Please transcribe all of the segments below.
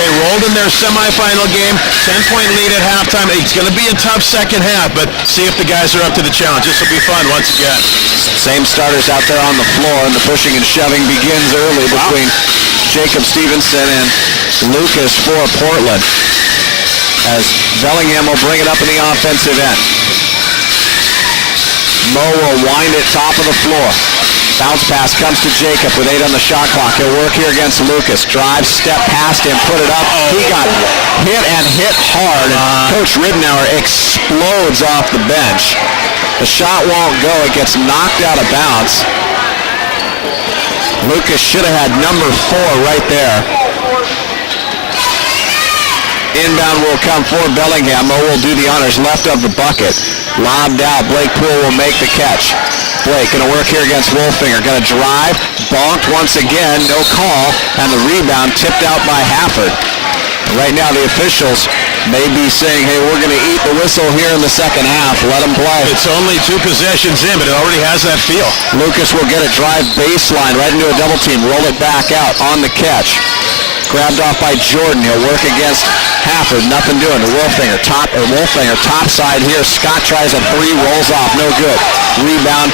They rolled in their semifinal game, 10-point lead at halftime. It's going to be a tough second half, but see if the guys are up to the challenge. This will be fun once again. Same starters out there on the floor, and the pushing and shoving begins early between Jacob Stevenson and Lucas for Portland, as Bellingham will bring it up in the offensive end. Mo will wind it top of the floor. Bounce pass comes to Jacob with 8 on the shot clock. He'll work here against Lucas. Drive, step past him, put it up. He got hit and hit hard. Coach Ridenour explodes off the bench. The shot won't go. It gets knocked out of bounds. Lucas should have had number 4 right there. Inbound will come for Bellingham. Mo will do the honors left of the bucket. Lobbed out. Blake Poole will make the catch. Blake going to work here against Wolfinger. Going to drive. Bonked once again. No call. And the rebound tipped out by Hafford. Right now the officials may be saying, hey, we're going to eat the whistle here in the second half. Let them play. It's only 2 possessions in, but it already has that feel. Lucas will get a drive baseline right into a double team. Roll it back out on the catch. Grabbed off by Jordan. He'll work against Hafford. Nothing doing. Wolfinger top side here. Scott tries a 3, rolls off. No good. Rebound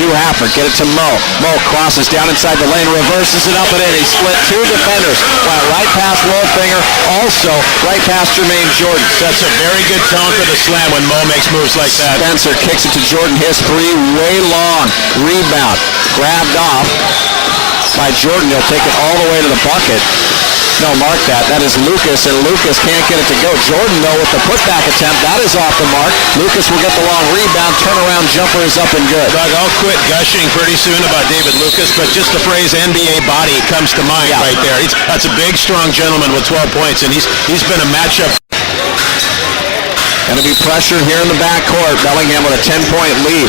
to Hafford. Get it to Mo. Mo crosses down inside the lane, reverses it up and in. He split 2 defenders. Went right past Wolfinger. Also right past Jermaine Jordan. That's a very good tone for the slam when Mo makes moves like that. Spencer kicks it to Jordan. His 3 way long. Rebound. Grabbed off by Jordan. He'll take it all the way to the bucket. No, mark that. That is Lucas, and Lucas can't get it to go. Jordan, though, with the putback attempt, that is off the mark. Lucas will get the long rebound. Turnaround jumper is up and good. Doug, I'll quit gushing pretty soon about David Lucas, but just the phrase NBA body comes to mind right there. That's a big, strong gentleman with 12 points, and he's been a matchup. Going to be pressure here in the backcourt. Bellingham with a 10-point lead.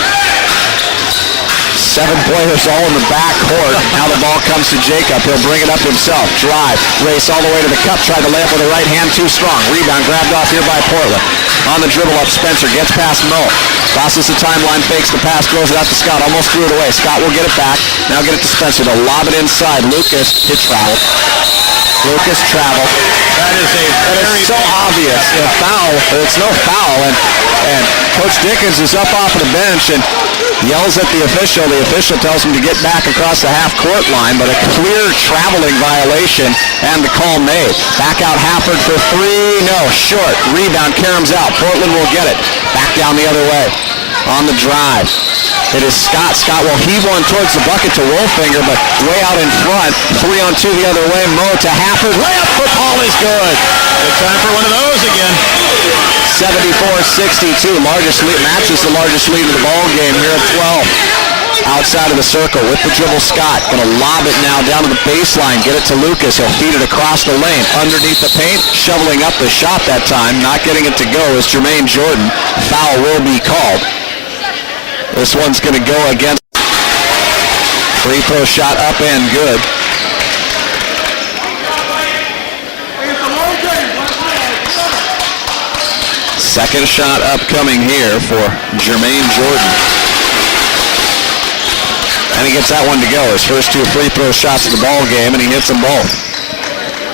7 players all in the backcourt. Now the ball comes to Jacob. He'll bring it up himself. Drive. Race all the way to the cup. Tried to lay up with the right hand. Too strong. Rebound grabbed off here by Portland. On the dribble up, Spencer gets past Mo. Crosses the timeline, fakes the pass, throws it out to Scott. Almost threw it away. Scott will get it back. Now get it to Spencer. They'll lob it inside. Lucas, hit travel. Lucas travel. That is so obvious. A foul. It's no foul. And Coach Dickens is up off of the bench and yells at the official. The official tells him to get back across the half-court line, but a clear traveling violation and the call made. Back out Hafford for 3. No, short. Rebound, Karam's out. Portland will get it. Back down the other way. On the drive. It is Scott. Scott will heave one towards the bucket to Wolfinger, but way out in front. 3-on-2 the other way. Mo to Hafford. Layup for Paul is good. Good time for one of those again. 74-62. Largest lead, matches the largest lead of the ball game here at 12. Outside of the circle with the dribble, Scott. Going to lob it now down to the baseline. Get it to Lucas. He'll feed it across the lane. Underneath the paint. Shoveling up the shot that time. Not getting it to go is Jermaine Jordan. Foul will be called. This one's going to go against. Free throw shot up and good. Second shot upcoming here for Jermaine Jordan. And he gets that one to go. His first 2 free throw shots of the ball game, and he hits them both.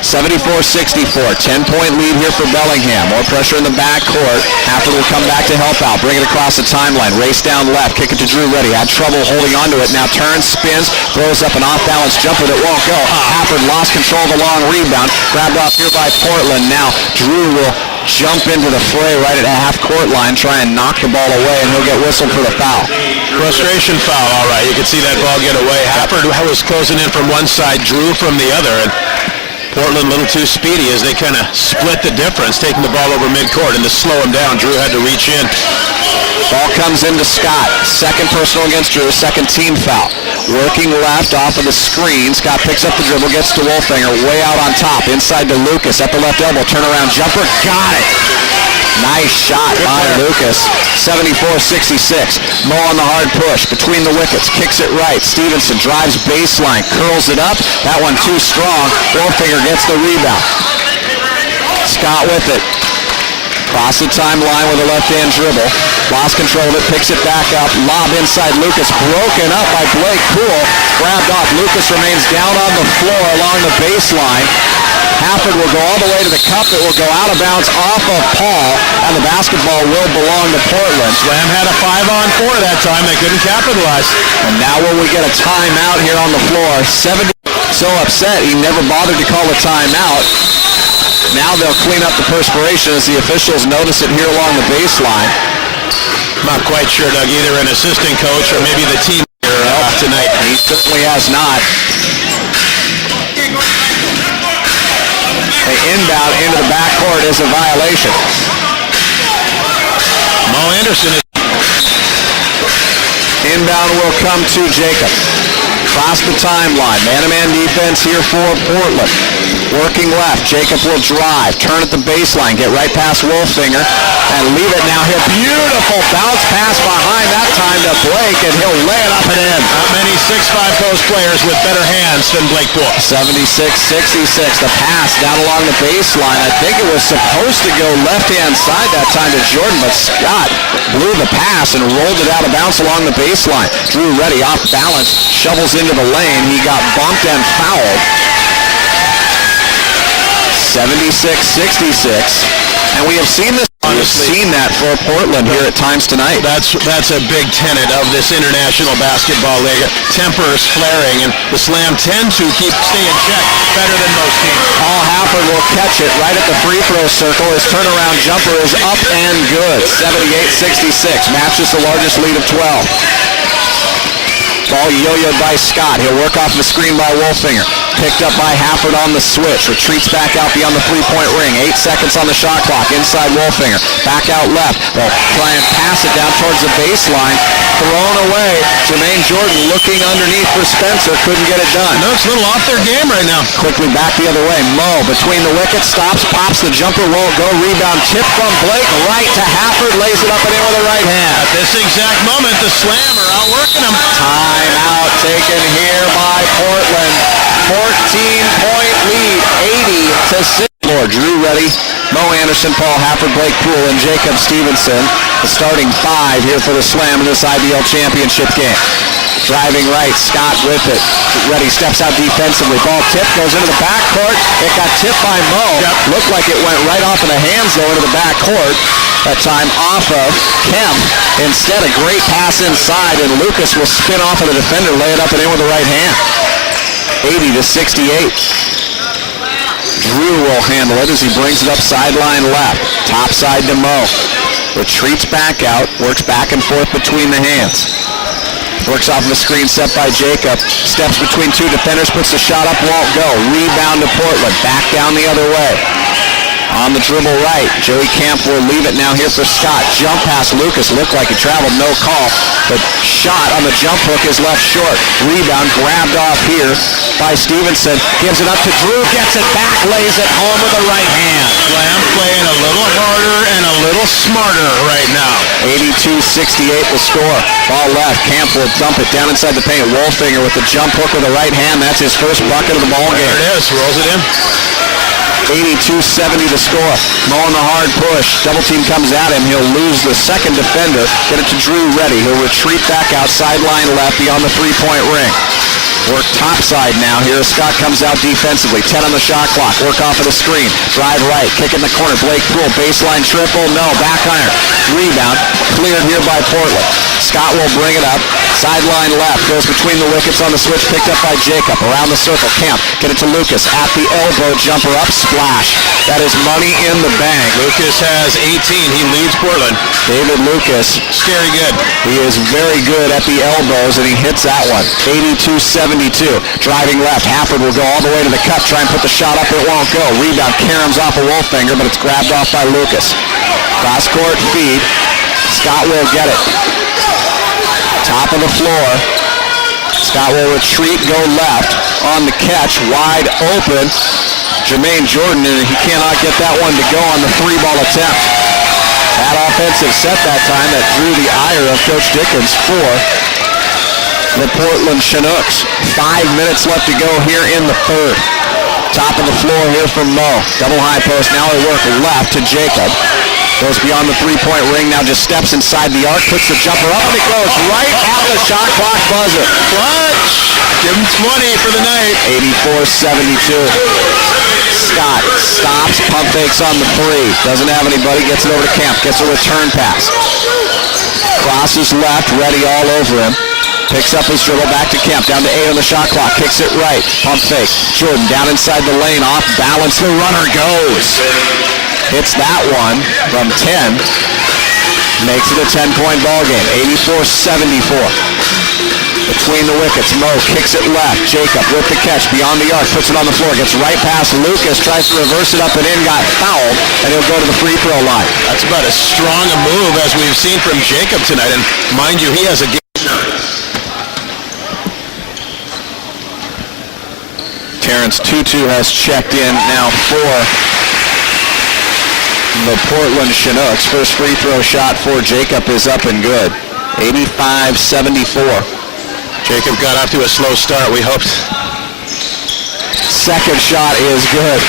74-64, 10-point lead here for Bellingham. More pressure in the backcourt. Hafford will come back to help out. Bring it across the timeline. Race down left. Kick it to Drew Reddy. Had trouble holding onto it. Now turns, spins, throws up an off-balance jumper that won't go. Hafford lost control of the long rebound. Grabbed off here by Portland. Now Drew will jump into the fray right at the half-court line, try and knock the ball away, and he'll get whistled for the foul. Frustration foul, all right. You can see that ball get away. Hafford was closing in from one side, Drew from the other, and Portland a little too speedy as they kind of split the difference, taking the ball over midcourt, and to slow him down, Drew had to reach in. Ball comes into Scott. Second personal against Drew, second team foul. Working left off of the screen. Scott picks up the dribble, gets to Wolfinger, way out on top, inside to Lucas, at the left elbow, turnaround jumper, got it. Nice shot by Lucas. 74-66. Mo on the hard push between the wickets. Kicks it right. Stevenson drives baseline. Curls it up. That one too strong. Wolfinger gets the rebound. Scott with it. Cross the timeline with a left-hand dribble. Lost control of it. Picks it back up. Lob inside Lucas. Broken up by Blake Poole. Grabbed off. Lucas remains down on the floor along the baseline. Halford will go all the way to the cup. It will go out of bounds off of Paul, and the basketball will belong to Portland. Slam had a 5-on-4 that time. They couldn't capitalize. And now will we get a timeout here on the floor? 70. So upset he never bothered to call a timeout. Now they'll clean up the perspiration as the officials notice it here along the baseline. Not quite sure, Doug, either an assistant coach or maybe the team here tonight. He certainly has not. An inbound into the backcourt is a violation. Mo Anderson is... Inbound will come to Jacob. Across the timeline. Man-to-man defense here for Portland. Working left. Jacob will drive. Turn at the baseline. Get right past Wolfinger. And leave it now here. Beautiful bounce pass behind that time to Blake. And he'll lay it up and in. Not many 6'5" post players with better hands than Blake Poole. 76-66. The pass down along the baseline. I think it was supposed to go left-hand side that time to Jordan. But Scott blew the pass and rolled it out of bounds along the baseline. Drew ready. Off balance. Shovels into the lane. He got bumped and fouled. 76-66. And we have seen this. We've seen that for Portland here at times tonight. That's a big tenet of this International Basketball League. Tempers flaring, and the Slam tend to stay in check better than most teams. Paul Halford will catch it right at the free throw circle. His turnaround jumper is up and good. 78-66. Matches the largest lead of 12. Ball yo-yoed by Scott. He'll work off the screen by Wolfinger. Picked up by Halford on the switch. Retreats back out beyond the three-point ring. 8 seconds on the shot clock. Inside Wolfinger. Back out left. They'll try and pass it down towards the baseline. Thrown away. Jermaine Jordan looking underneath for Spencer. Couldn't get it done. No, it's a little off their game right now. Quickly back the other way. Mo between the wickets. Stops. Pops. The jumper won't go. Rebound tip from Blake. Right to Halford. Lays it up and in with the right hand. At this exact moment, the Slam are outworking them. Timeout taken here by Portland. 14-point lead, 80-6. Drew ready. Mo Anderson, Paul Halford, Blake Poole, and Jacob Stevenson. The starting 5 here for the Slam in this IBL championship game. Driving right, Scott with it. Ready, steps out defensively. Ball tip, goes into the backcourt. It got tipped by Mo. Yep. Looked like it went right off of the hands, though, into the backcourt. That time off of Kemp. Instead, a great pass inside, and Lucas will spin off of the defender, lay it up and in with the right hand. 80-68. Drew will handle it as he brings it up sideline left. Top side to Mo. Retreats back out. Works back and forth between the hands. Works off of the screen set by Jacob. Steps between 2 defenders. Puts the shot up. Won't go. Rebound to Portland. Back down the other way. On the dribble right. Joey Camp will leave it now here for Scott. Jump pass Lucas. Looked like he traveled. No call. The shot on the jump hook is left short. Rebound grabbed off here by Stevenson. Gives it up to Drew. Gets it back. Lays it home with the right hand. Slam playing a little harder and a little smarter right now. 82-68 the score. Ball left. Camp will dump it down inside the paint. Wolfinger with the jump hook with the right hand. That's his first bucket of the ball game. There it is. Rolls it in. 82-70 the score. Mo on the hard push. Double team comes at him. He'll lose the second defender. Get it to Drew ready. He'll retreat back out sideline left beyond the three-point ring. Work topside now here as Scott comes out defensively. 10 on the shot clock. Work off of the screen. Drive right. Kick in the corner. Blake Poole. Baseline triple. No. Back iron. Rebound. Cleared here by Portland. Scott will bring it up. Sideline left. Goes between the wickets on the switch. Picked up by Jacob. Around the circle. Camp. Get it to Lucas. At the elbow. Jumper up. Splash. That is money in the bank. Lucas has 18. He leads Portland. David Lucas. Scary good. He is very good at the elbows, and he hits that one. 82-72. Driving left. Halford will go all the way to the cup. Try and put the shot up. It won't go. Rebound. Karam's off of Wolfinger, but it's grabbed off by Lucas. Cross-court feed. Scott will get it. Top of the floor. Scott will retreat, go left. On the catch. Wide open. Jermaine Jordan, and he cannot get that one to go on the 3-ball attempt. That offensive set that time that drew the ire of Coach Dickens for the Portland Chinooks. 5 minutes left to go here in the third. Top of the floor here from Mo. Double high post. Now he works left to Jacob. Goes beyond the three-point ring. Now just steps inside the arc. Puts the jumper up, and it goes right out the shot clock buzzer. Clutch. Give him 20 for the night. 84-72. Scott stops, pump fakes on the three. Doesn't have anybody, gets it over to Camp, gets a return pass. Crosses left, ready all over him. Picks up his dribble, back to Kemp, down to 8 on the shot clock, kicks it right, pump fake. Jordan down inside the lane, off balance, the runner goes. Hits that one from 10, makes it a 10-point ball game, 84-74. Between the wickets, Mo kicks it left, Jacob with the catch, beyond the arc, puts it on the floor, gets right past Lucas, tries to reverse it up and in, got fouled, and he'll go to the free throw line. That's about as strong a move as we've seen from Jacob tonight, and mind you, he has a game. Terrence Tutu has checked in now for the Portland Chinooks. First free throw shot for Jacob is up and good. 85-74. Jacob got off to a slow start, we hoped. Second shot is good.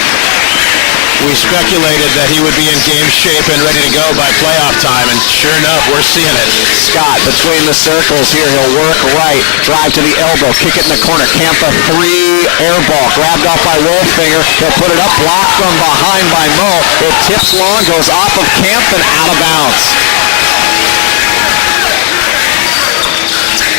We speculated that he would be in game shape and ready to go by playoff time, and sure enough, we're seeing it. Scott between the circles here. He'll work right, drive to the elbow, kick it in the corner. Campa three, air ball, grabbed off by Wolfinger. He'll put it up, blocked from behind by Mo. It tips long, goes off of Camp and out of bounds.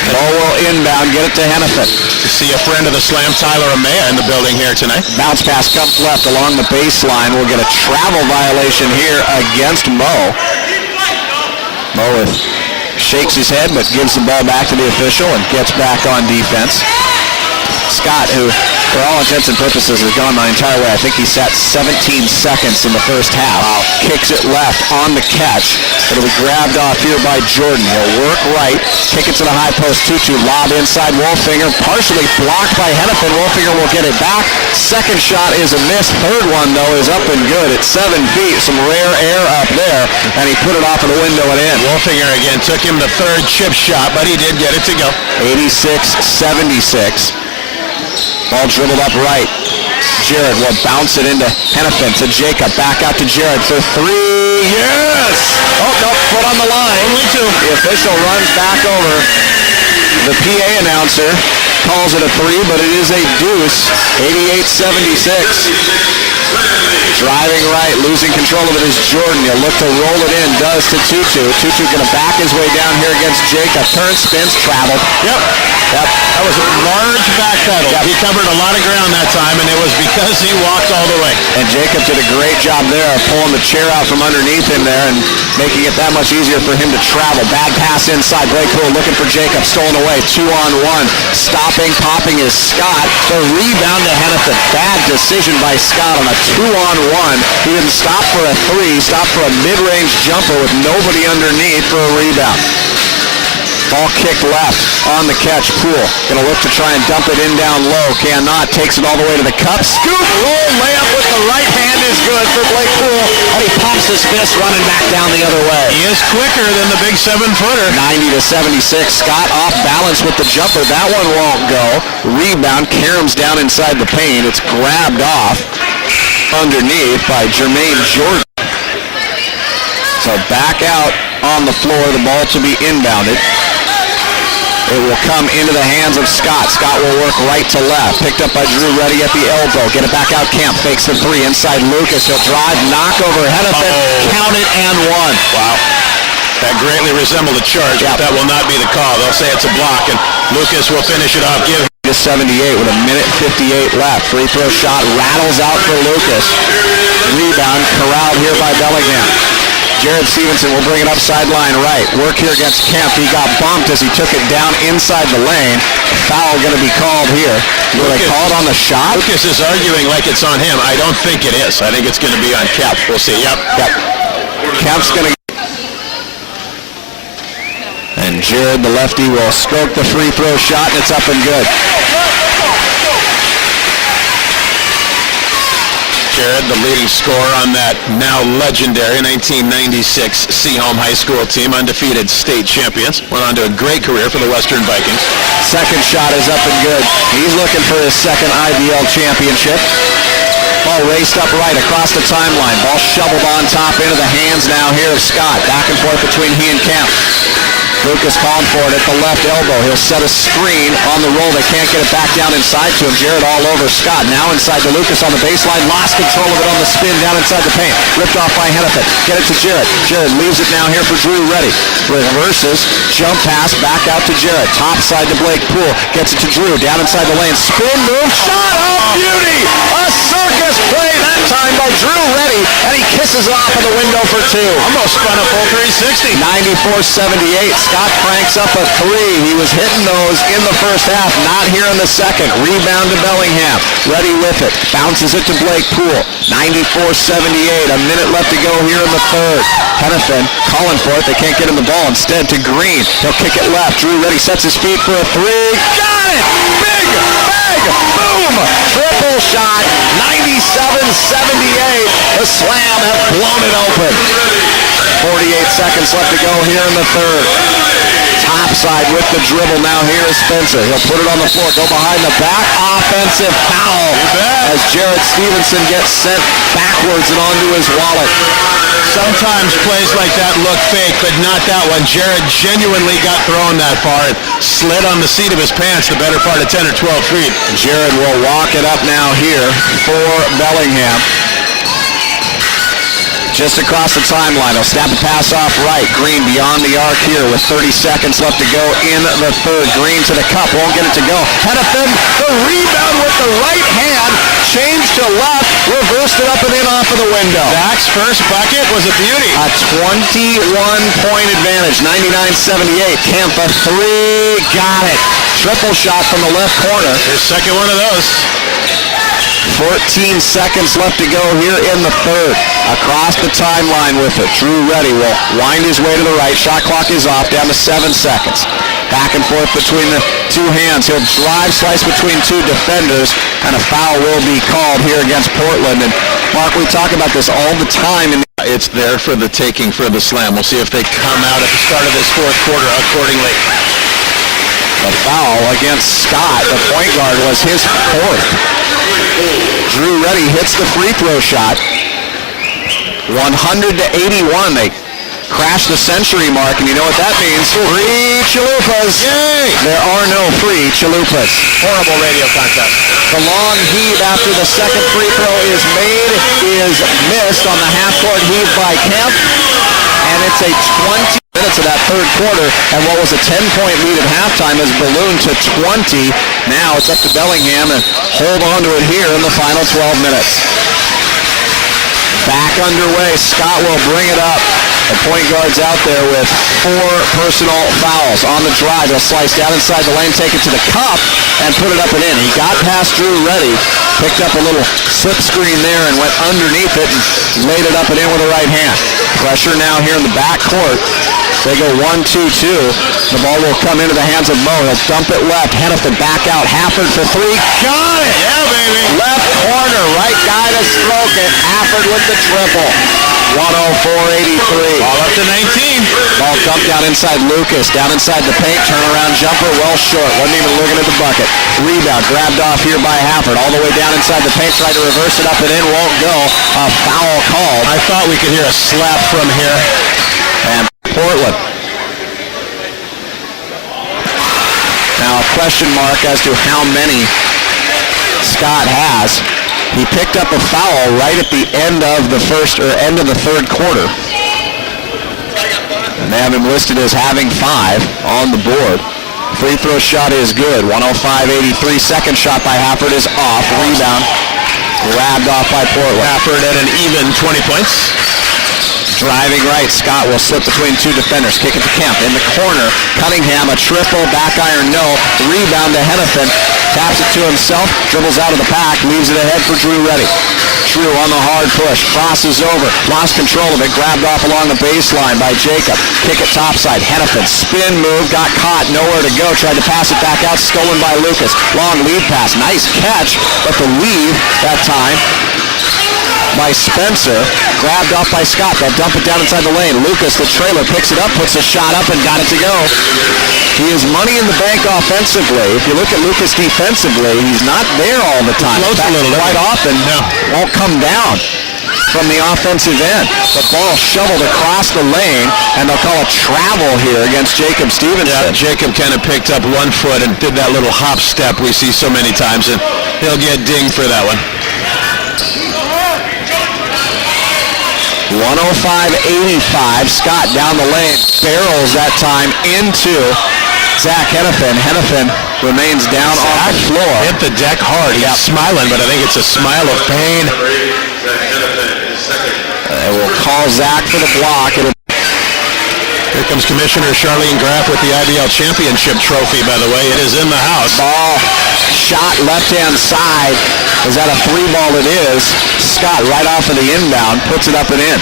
Mo will inbound, get it to Hennepin. To see a friend of the Slam, Tyler Amaya, in the building here tonight. Bounce pass comes left along the baseline. We'll get a travel violation here against Mo. Mo shakes his head but gives the ball back to the official and gets back on defense. Scott, who for all intents and purposes has gone the entire way. I think he sat 17 seconds in the first half. Wow. Kicks it left on the catch. It'll be grabbed off here by Jordan. He'll work right, kick it to the high post. Tutu lob inside Wolfinger, partially blocked by Hennepin. Wolfinger will get it back. Second shot is a miss. Third one, though, is up and good at 7 feet. Some rare air up there, and he put it off of the window and in. Wolfinger again took him the third chip shot, but he did get it to go. 86-76. Ball dribbled up right. Jared will bounce it into Hennepin to Jacob. Back out to Jared for three. Yes! Oh, no, foot on the line. Only two. The official runs back over. The PA announcer calls it a three, but it is a deuce. 88-76. Driving right, losing control of it is Jordan. He'll look to roll it in, does to Tutu. Tutu going to back his way down here against Jacob. Turns, spins, traveled. Yep. That was a large back pedal. Yep. He covered a lot of ground that time, and it was because he walked all the way. And Jacob did a great job there of pulling the chair out from underneath him there and making it that much easier for him to travel. Bad pass inside. Blake Poole looking for Jacob. Stolen away. 2-on-1. Stopping, popping is Scott. The rebound to Hennepin. Bad decision by Scott on a 2-on-1. He didn't stop for a three. Stopped for a mid-range jumper with nobody underneath for a rebound. Ball kicked left on the catch. Poole going to look to try and dump it in down low. Cannot. Takes it all the way to the cup. Scoop, roll, layup with the right hand is good for Blake Poole. And he pumps his fist running back down the other way. He is quicker than the big 7-footer. 90-76. Scott off balance with the jumper. That one won't go. Rebound. Karam's down inside the paint. It's grabbed off underneath by Jermaine Jordan. So back out on the floor. The ball to be inbounded. It will come into the hands of Scott. Scott will work right to left. Picked up by Drew Reddy at the elbow. Get it back out. Camp fakes the three inside Lucas. He'll drive, knock over Hennepin. Count it and one. Wow. That greatly resembled a charge, but that will not be the call. They'll say it's a block, and Lucas will finish it off. Give to 78 with a minute 58 left. Free throw shot rattles out for Lucas. Rebound corralled here by Bellingham. Jared Stevenson will bring it up sideline right. Work here against Kemp. He got bumped as he took it down inside the lane. Foul going to be called here. Will they call it on the shot? Lucas is arguing like it's on him. I don't think it is. I think it's going to be on Kemp. We'll see. Yep. Kemp's going to... And Jared, the lefty, will stroke the free throw shot, and it's up and good. Jared, the leading scorer on that now legendary 1996 Seaholm High School team, undefeated state champions. Went on to a great career for the Western Vikings. Second shot is up and good. He's looking for his second IBL championship. Ball raced up right across the timeline. Ball shoveled on top into the hands now here of Scott. Back and forth between he and Kemp. Lucas calling for it at the left elbow. He'll set a screen on the roll. They can't get it back down inside to him. Jared all over Scott. Now inside to Lucas on the baseline. Lost control of it on the spin down inside the paint. Ripped off by Hennepin. Get it to Jared. Jared leaves it now here for Drew Reddy. Reverses. Jump pass back out to Jared. Top side to Blake Poole. Gets it to Drew. Down inside the lane. Spin move. Shot. Oh, beauty. A circus play that time by Drew Reddy. And he kisses off in the window for two. Almost spun a full 360. 94-78. Scott cranks up a three. He was hitting those in the first half, not here in the second. Rebound to Bellingham. Reddy with it. Bounces it to Blake Poole. 94-78. A minute left to go here in the third. Hennepin calling for it. They can't get him the ball. Instead to Green. He'll kick it left. Drew Reddy sets his feet for a three. Got it! Big bag! Boom! Triple shot. 97-78. The Slam have blown it open. 48 seconds left to go here in the third. Topside with the dribble. Now here is Spencer. He'll put it on the floor. Go behind the back. Offensive foul as Jared Stevenson gets sent backwards and onto his wallet. Sometimes plays like that look fake, but not that one. Jared genuinely got thrown that far. It slid on the seat of his pants the better part of 10 or 12 feet. Jared will walk it up now here for Bellingham. Just across the timeline. He'll snap a pass off right. Green beyond the arc here with 30 seconds left to go in the third. Green to the cup. Won't get it to go. Hennepin, the rebound with the right hand. Changed to left. Reversed it up and in off of the window. Zach's first bucket was a beauty. A 21-point advantage. 99-78. Kempa three. Got it. Triple shot from the left corner. His second one of those. 14 seconds left to go here in the third. Across the timeline with it. Drew Reddy will wind his way to the right. Shot clock is off. Down to 7 seconds. Back and forth between the two hands. He'll drive, slice between two defenders, and a foul will be called here against Portland. And Mark, we talk about this all the time. It's there for the taking for the Slam. We'll see if they come out at the start of this fourth quarter accordingly. The foul against Scott, the point guard, was his fourth. Drew Reddy hits the free throw shot. 100-81. They crashed the century mark, and you know what that means. Free chalupas. Yay! There are no free chalupas. Horrible radio contest. The long heave after the second free throw is made is missed on the half-court heave by Kemp, and it's a 20 minutes of that third quarter, and what was a 10-point lead at halftime has ballooned to 20. Now it's up to Bellingham, and hold on to it here in the final 12 minutes. Back underway. Scott will bring it up. The point guard's out there with 4 personal fouls. On the drive, he'll slice down inside the lane, take it to the cup, and put it up and in. He got past Drew Reddy, picked up a little slip screen there, and went underneath it and laid it up and in with the right hand. Pressure now here in the back court. They go 1-2-2. The ball will come into the hands of Mo. He'll dump it left. Hennepin back out. Hafford for three. Got it! Yeah, baby. Left corner. Right guy to stroke it. Hafford with the triple. 104-83. Ball up to 19. Ball dumped down inside Lucas. Down inside the paint. Turnaround jumper. Well short. Wasn't even looking at the bucket. Rebound. Grabbed off here by Hafford. All the way down inside the paint. Tried to reverse it up and in. Won't go. A foul called. I thought we could hear a slap from here. And Portland. Now a question mark as to how many Scott has. He picked up a foul right at the end of the end of the third quarter. And they have him listed as having 5 on the board. Free throw shot is good. 105-83. Second shot by Hafford is off. Rebound grabbed off by Portland. Hafford at an even 20 points. Driving right, Scott will slip between 2 defenders. Kick it to Kemp. In the corner, Cunningham, a triple, back iron, no. Rebound to Hennepin. Taps it to himself, dribbles out of the pack, leaves it ahead for Drew Reddy. Drew on the hard push, crosses over, lost control of it, grabbed off along the baseline by Jacob. Kick it topside, Hennepin, spin move, got caught, nowhere to go, tried to pass it back out, stolen by Lucas. Long lead pass, nice catch, but the lead that time by Spencer, grabbed off by Scott. They'll dump it down inside the lane. Lucas, the trailer, picks it up, puts a shot up, and got it to go. He is money in the bank offensively. If you look at Lucas defensively, he's not there all the time. Floats a little. Quite often, won't come down. from the offensive end. The ball shoveled across the lane, and they'll call a travel here against Jacob Stevenson. Yeah, Jacob kind of picked up one foot and did that little hop step we see so many times, and he'll get dinged for that one. 105-85. Scott down the lane, barrels that time into Zach Hennepin. Hennepin remains down on the floor. Hit the deck hard. He's smiling, but I think it's a smile of pain. They will call Zach for the block. Here comes Commissioner Charlene Graff with the IBL Championship Trophy, by the way. It is in the house. Ball shot left-hand side. Is that a three ball? It is. Scott right off of the inbound puts it up and in.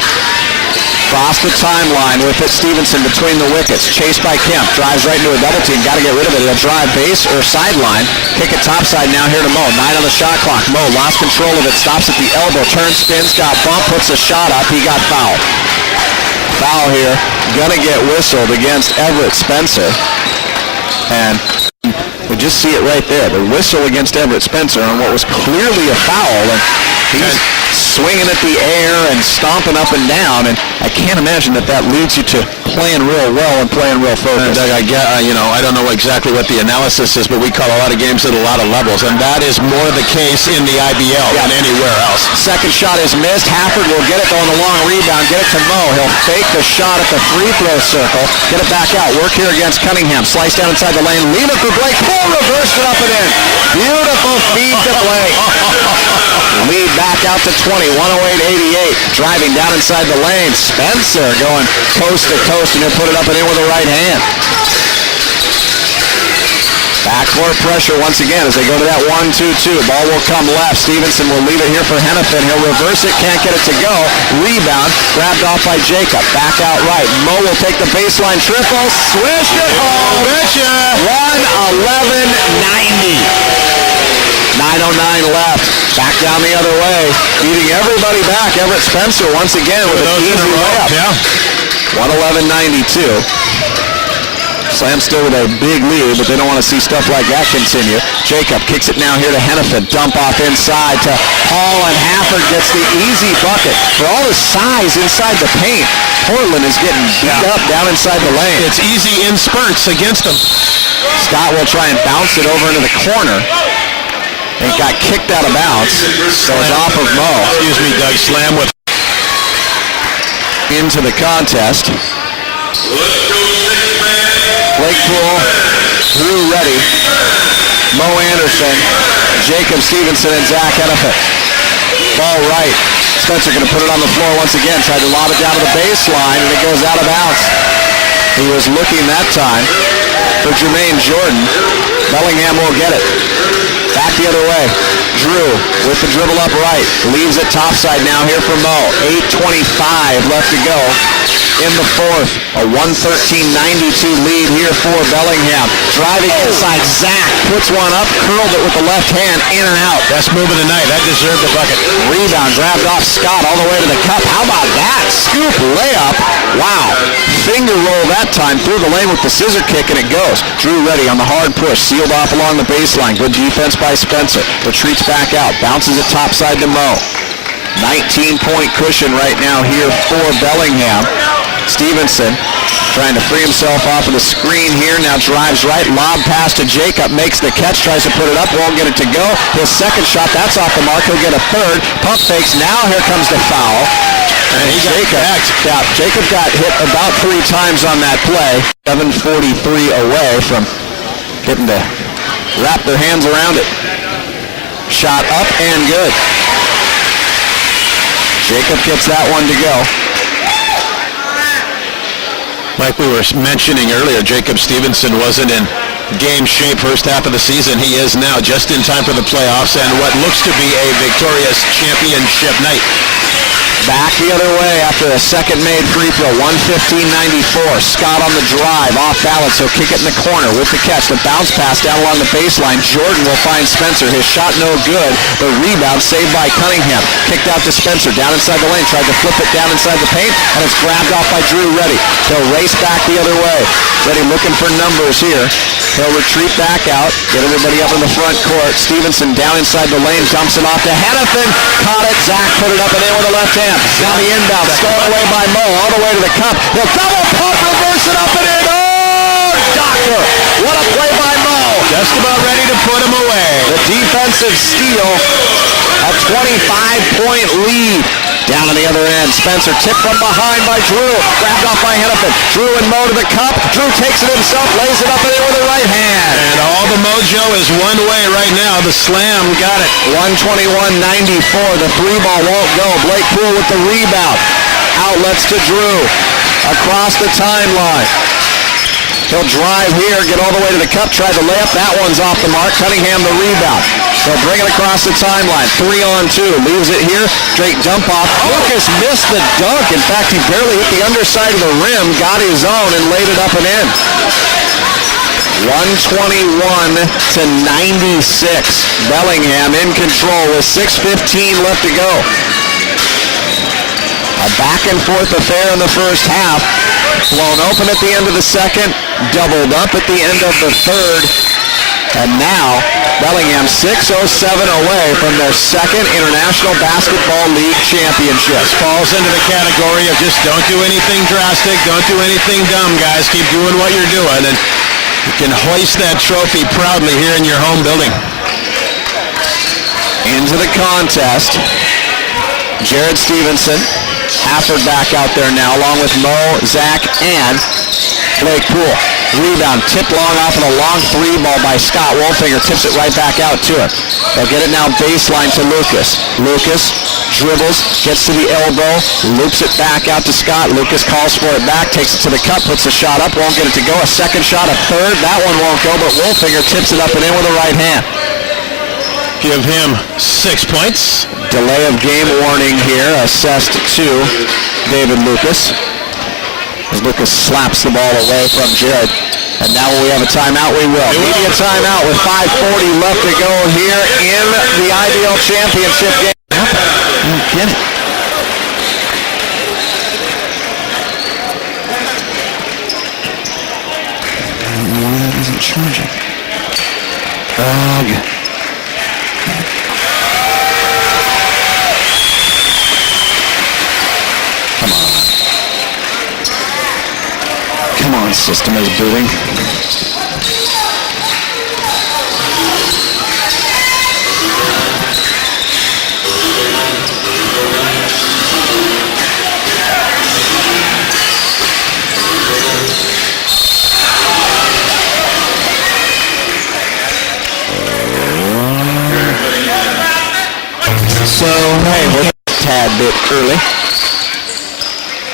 Across the timeline with it. Stevenson between the wickets. Chased by Kemp. Drives right into a double team. Got to get rid of it. He'll drive base or sideline. Kick it topside now here to Mo. 9 on the shot clock. Mo lost control of it. Stops at the elbow. Turns, spins, got bump. Puts a shot up. He got fouled. Foul here. Gonna get whistled against Everett Spencer. And we just see it right there. The whistle against Everett Spencer on what was clearly a foul. And he's swinging at the air and stomping up and down. And I can't imagine that leads you to playing real well and playing real focused. Doug, I don't know exactly what the analysis is, but we call a lot of games at a lot of levels, and that is more the case in the IBL than anywhere else. Second shot is missed. Hafford will get it though on the long rebound. Get it to Mo. He'll fake the shot at the free throw circle. Get it back out. Work here against Cunningham. Slice down inside the lane. Leave it for Blake. Pull, reverse it up and in. Beautiful feed to Blake. Lead back out to 20. 108-88. Driving down inside the lane. Spencer going coast to coast, and he'll put it up and in with the right hand. Backcourt pressure once again as they go to that 1-2-2. Ball will come left. Stevenson will leave it here for Hennepin. He'll reverse it. Can't get it to go. Rebound. Grabbed off by Jacob. Back out right. Mo will take the baseline triple. Swish it home. 111-90. 9:09 left. Back down the other way. Beating everybody back. Everett Spencer once again with an easy layup. Yeah. 111-92. Slam still with a big lead, but they don't want to see stuff like that continue. Jacob kicks it now here to Hennepin. Dump off inside to Paul, and Hafford gets the easy bucket. For all his size inside the paint, Portland is getting beat up down inside the lane. It's easy in spurts against them. Scott will try and bounce it over into the corner. It got kicked out of bounds. So it's off of Mo. Excuse me, Doug. Slam with into the contest. Blake Poole, Drew Reddy, Mo Anderson, Jacob Stevenson, and Zach Hennepin. Ball right. Spencer going to put it on the floor once again. Tried to lob it down to the baseline, and it goes out of bounds. He was looking that time for Jermaine Jordan. Bellingham will get it. Back the other way. Drew with the dribble up right. Leaves it topside now here for Mo. 8:25 left to go in the fourth. A 113-92 lead here for Bellingham. Driving inside, Zach puts one up, curled it with the left hand, in and out. best move of the night. That deserved the bucket. Rebound grabbed off Scott all the way to the cup. How about that? Scoop layup. Wow. Finger roll that time. Through the lane with the scissor kick, and it goes. Drew Reddy on the hard push. Sealed off along the baseline. Good defense by Spencer. Retreats back out. Bounces it topside to Mo. 19-point cushion right now here for Bellingham. Stevenson trying to free himself off of the screen here. Now drives right. Lob pass to Jacob. Makes the catch. Tries to put it up. Won't get it to go. His second shot. That's off the mark. He'll get a third. Pump fakes. Now here comes the foul. And Jacob got hit about 3 times on that play. 7:43 away from getting to wrap their hands around it. Shot up and good. Jacob gets that one to go. Like we were mentioning earlier, Jacob Stevenson wasn't in game shape first half of the season. He is now just in time for the playoffs and what looks to be a victorious championship night. Back the other way after a second made free throw. 115-94. Scott on the drive. Off balance. He'll kick it in the corner with the catch. The bounce pass down along the baseline. Jordan will find Spencer. His shot no good. The rebound saved by Cunningham. Kicked out to Spencer. Down inside the lane. Tried to flip it down inside the paint. And it's grabbed off by Drew Reddy. He'll race back the other way. Reddy looking for numbers here. He'll retreat back out. Get everybody up in the front court. Stevenson down inside the lane. Dumps it off to Hennepin. Caught it. Zach put it up and in with a left hand. Bellingham. Now the inbound, stolen away by Mo, all the way to the cup. He'll double pump, reverse it up and in. Oh, Doctor! What a play by Mo. Just about ready to put him away. The defensive steal, a 25-point lead. Down on the other end, Spencer tipped from behind by Drew. Grabbed off by Hennepin. Drew and Mo to the cup. Drew takes it himself, lays it up in there with the right hand. And all the mojo is one way right now. The slam got it. 121-94. The three ball won't go. Blake Poole with the rebound. Outlets to Drew. Across the timeline. He'll drive here, get all the way to the cup, try the layup. That one's off the mark. Cunningham the rebound. He'll bring it across the timeline. 3-on-2. Leaves it here. Straight dump off. Lucas missed the dunk. In fact, he barely hit the underside of the rim, got his own, and laid it up and in. 121-96. Bellingham in control with 6:15 left to go. A back and forth affair in the first half. Blown open at the end of the second, doubled up at the end of the third, and now Bellingham 6:07 away from their second International Basketball League championship. Falls into the category of just don't do anything drastic, don't do anything dumb, guys. Keep doing what you're doing, and you can hoist that trophy proudly here in your home building. Into the contest, Jared Stevenson. Hafford back out there now, along with Mo, Zach, and Blake Poole. Rebound, tipped long off of a long three ball by Scott Wolfinger. Tips it right back out to it. They'll get it now baseline to Lucas. Lucas dribbles, gets to the elbow, loops it back out to Scott. Lucas calls for it back, takes it to the cup, puts a shot up, won't get it to go. A second shot, a third. That one won't go, but Wolfinger tips it up and in with the right hand. Give him 6 points. Delay of game warning here, assessed to David Lucas. As Lucas slaps the ball away from Jared. And now when we have a timeout, we will. Media timeout with 5:40 left to go here in the IBL championship game. Oh, get it. I don't know why that isn't charging. Oh, Come on, system is booting. So, hey, we're a tad bit early.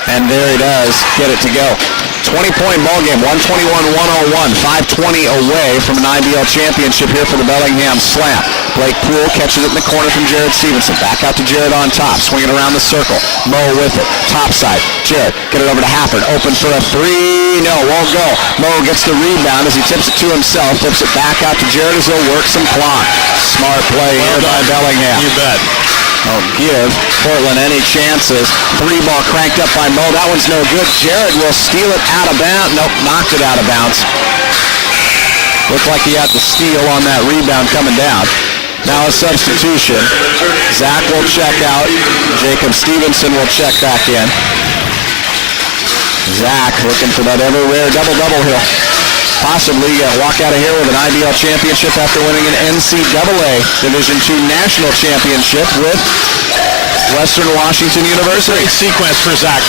And there he does, get it to go. 20-point ball game, 121-101, 5:20 away from an IBL championship here for the Bellingham Slam. Blake Poole catches it in the corner from Jared Stevenson. Back out to Jared on top, swinging around the circle. Mo with it, top side. Jared, get it over to Hafford, open for a three. No, won't go. Mo gets the rebound as he tips it to himself, flips it back out to Jared as he'll work some clock. Smart play here by Bellingham. You bet. Don't give Portland any chances. Three ball cranked up by Mo. That one's no good. Jared will steal it out of bounds. Nope, knocked it out of bounds. Looked like he had the steal on that rebound coming down. Now a substitution. Zach will check out. Jacob Stevenson will check back in. Zach looking for that ever rare double-double here. Possibly walk out of here with an IBL championship after winning an NCAA Division II national championship with Western Washington University. Great sequence for Zach.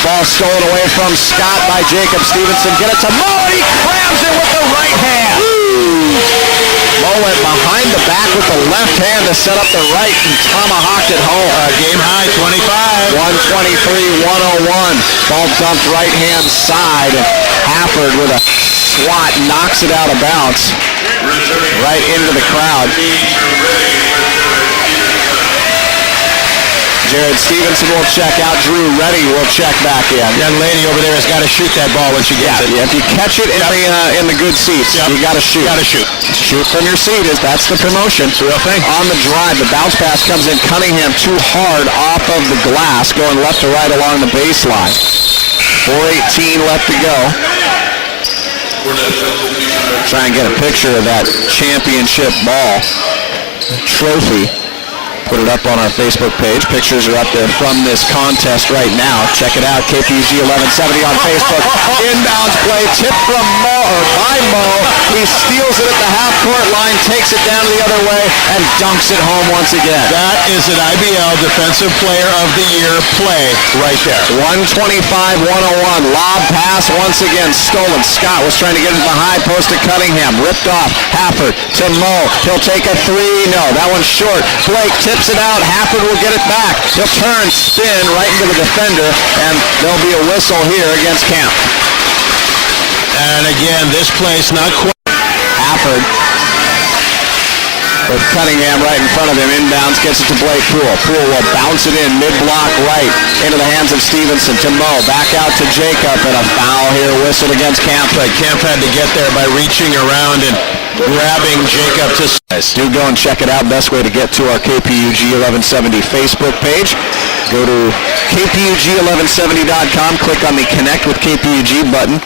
Ball stolen away from Scott by Jacob Stevenson. Get it to Mo, and he grabs it with the right hand. Mo went behind the back with the left hand to set up the right and tomahawked it home. Game high, 25. 123-101. Ball dumped right hand side. And Hafford with a swat knocks it out of bounds right into the crowd. Jared Stevenson will check out. Drew Reddy will check back in. Young lady over there has got to shoot that ball when she gets it. Yeah, if you catch it in the good seats, you got to shoot. Got to shoot. Shoot from your seat. That's the promotion. It's a real thing. On the drive, the bounce pass comes in. Cunningham too hard off of the glass, going left to right along the baseline. 4:18 left to go. Try and get a picture of that championship ball trophy. Put it up on our Facebook page. Pictures are up there from this contest right now. Check it out, KPUG 1170 on Facebook. Inbounds play, tip from Mo, or by Mo. He steals it at the half-court line, takes it down the other way, and dunks it home once again. That is an IBL Defensive Player of the Year play right there. 125-101. Lob pass once again stolen. Scott was trying to get it to the high post at Cunningham. Ripped off. Hafford to Mo. He'll take a three. No, that one's short. Blake tips it out. Hafford will get it back. He'll turn, spin right into the defender, and there'll be a whistle here against Camp. And again, this place not quite. Hafford with Cunningham right in front of him. Inbounds, gets it to Blake Poole. Poole will bounce it in mid-block right into the hands of Stevenson. To Mo, back out to Jacob, and a foul here whistled against Camp. Camp had to get there by reaching around and grabbing Jacob to... Do go and check it out. Best way to get to our KPUG 1170 Facebook page. Go to KPUG1170.com, click on the Connect with KPUG button.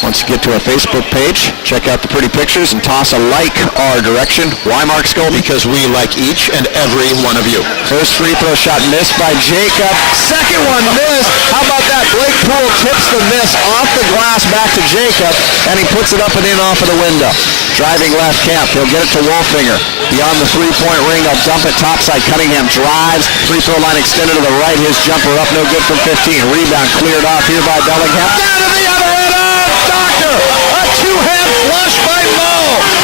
Once you get to our Facebook page, check out the pretty pictures and toss a like our direction. Why, Mark Scobie? Because we like each and every one of you. First free throw shot missed by Jacob. Second one missed. How about that? Blake Poole tips the miss off the glass back to Jacob, and he puts it up and in off of the window. Driving left, Camp. He'll get it to Wolfinger. Beyond the three-point ring, they'll dump it topside. Cunningham drives. Free throw line extended to the right. His jumper up, no good from 15. Rebound cleared off here by Bellingham. Down to the other end. Doctor! A two-hand flush by Mo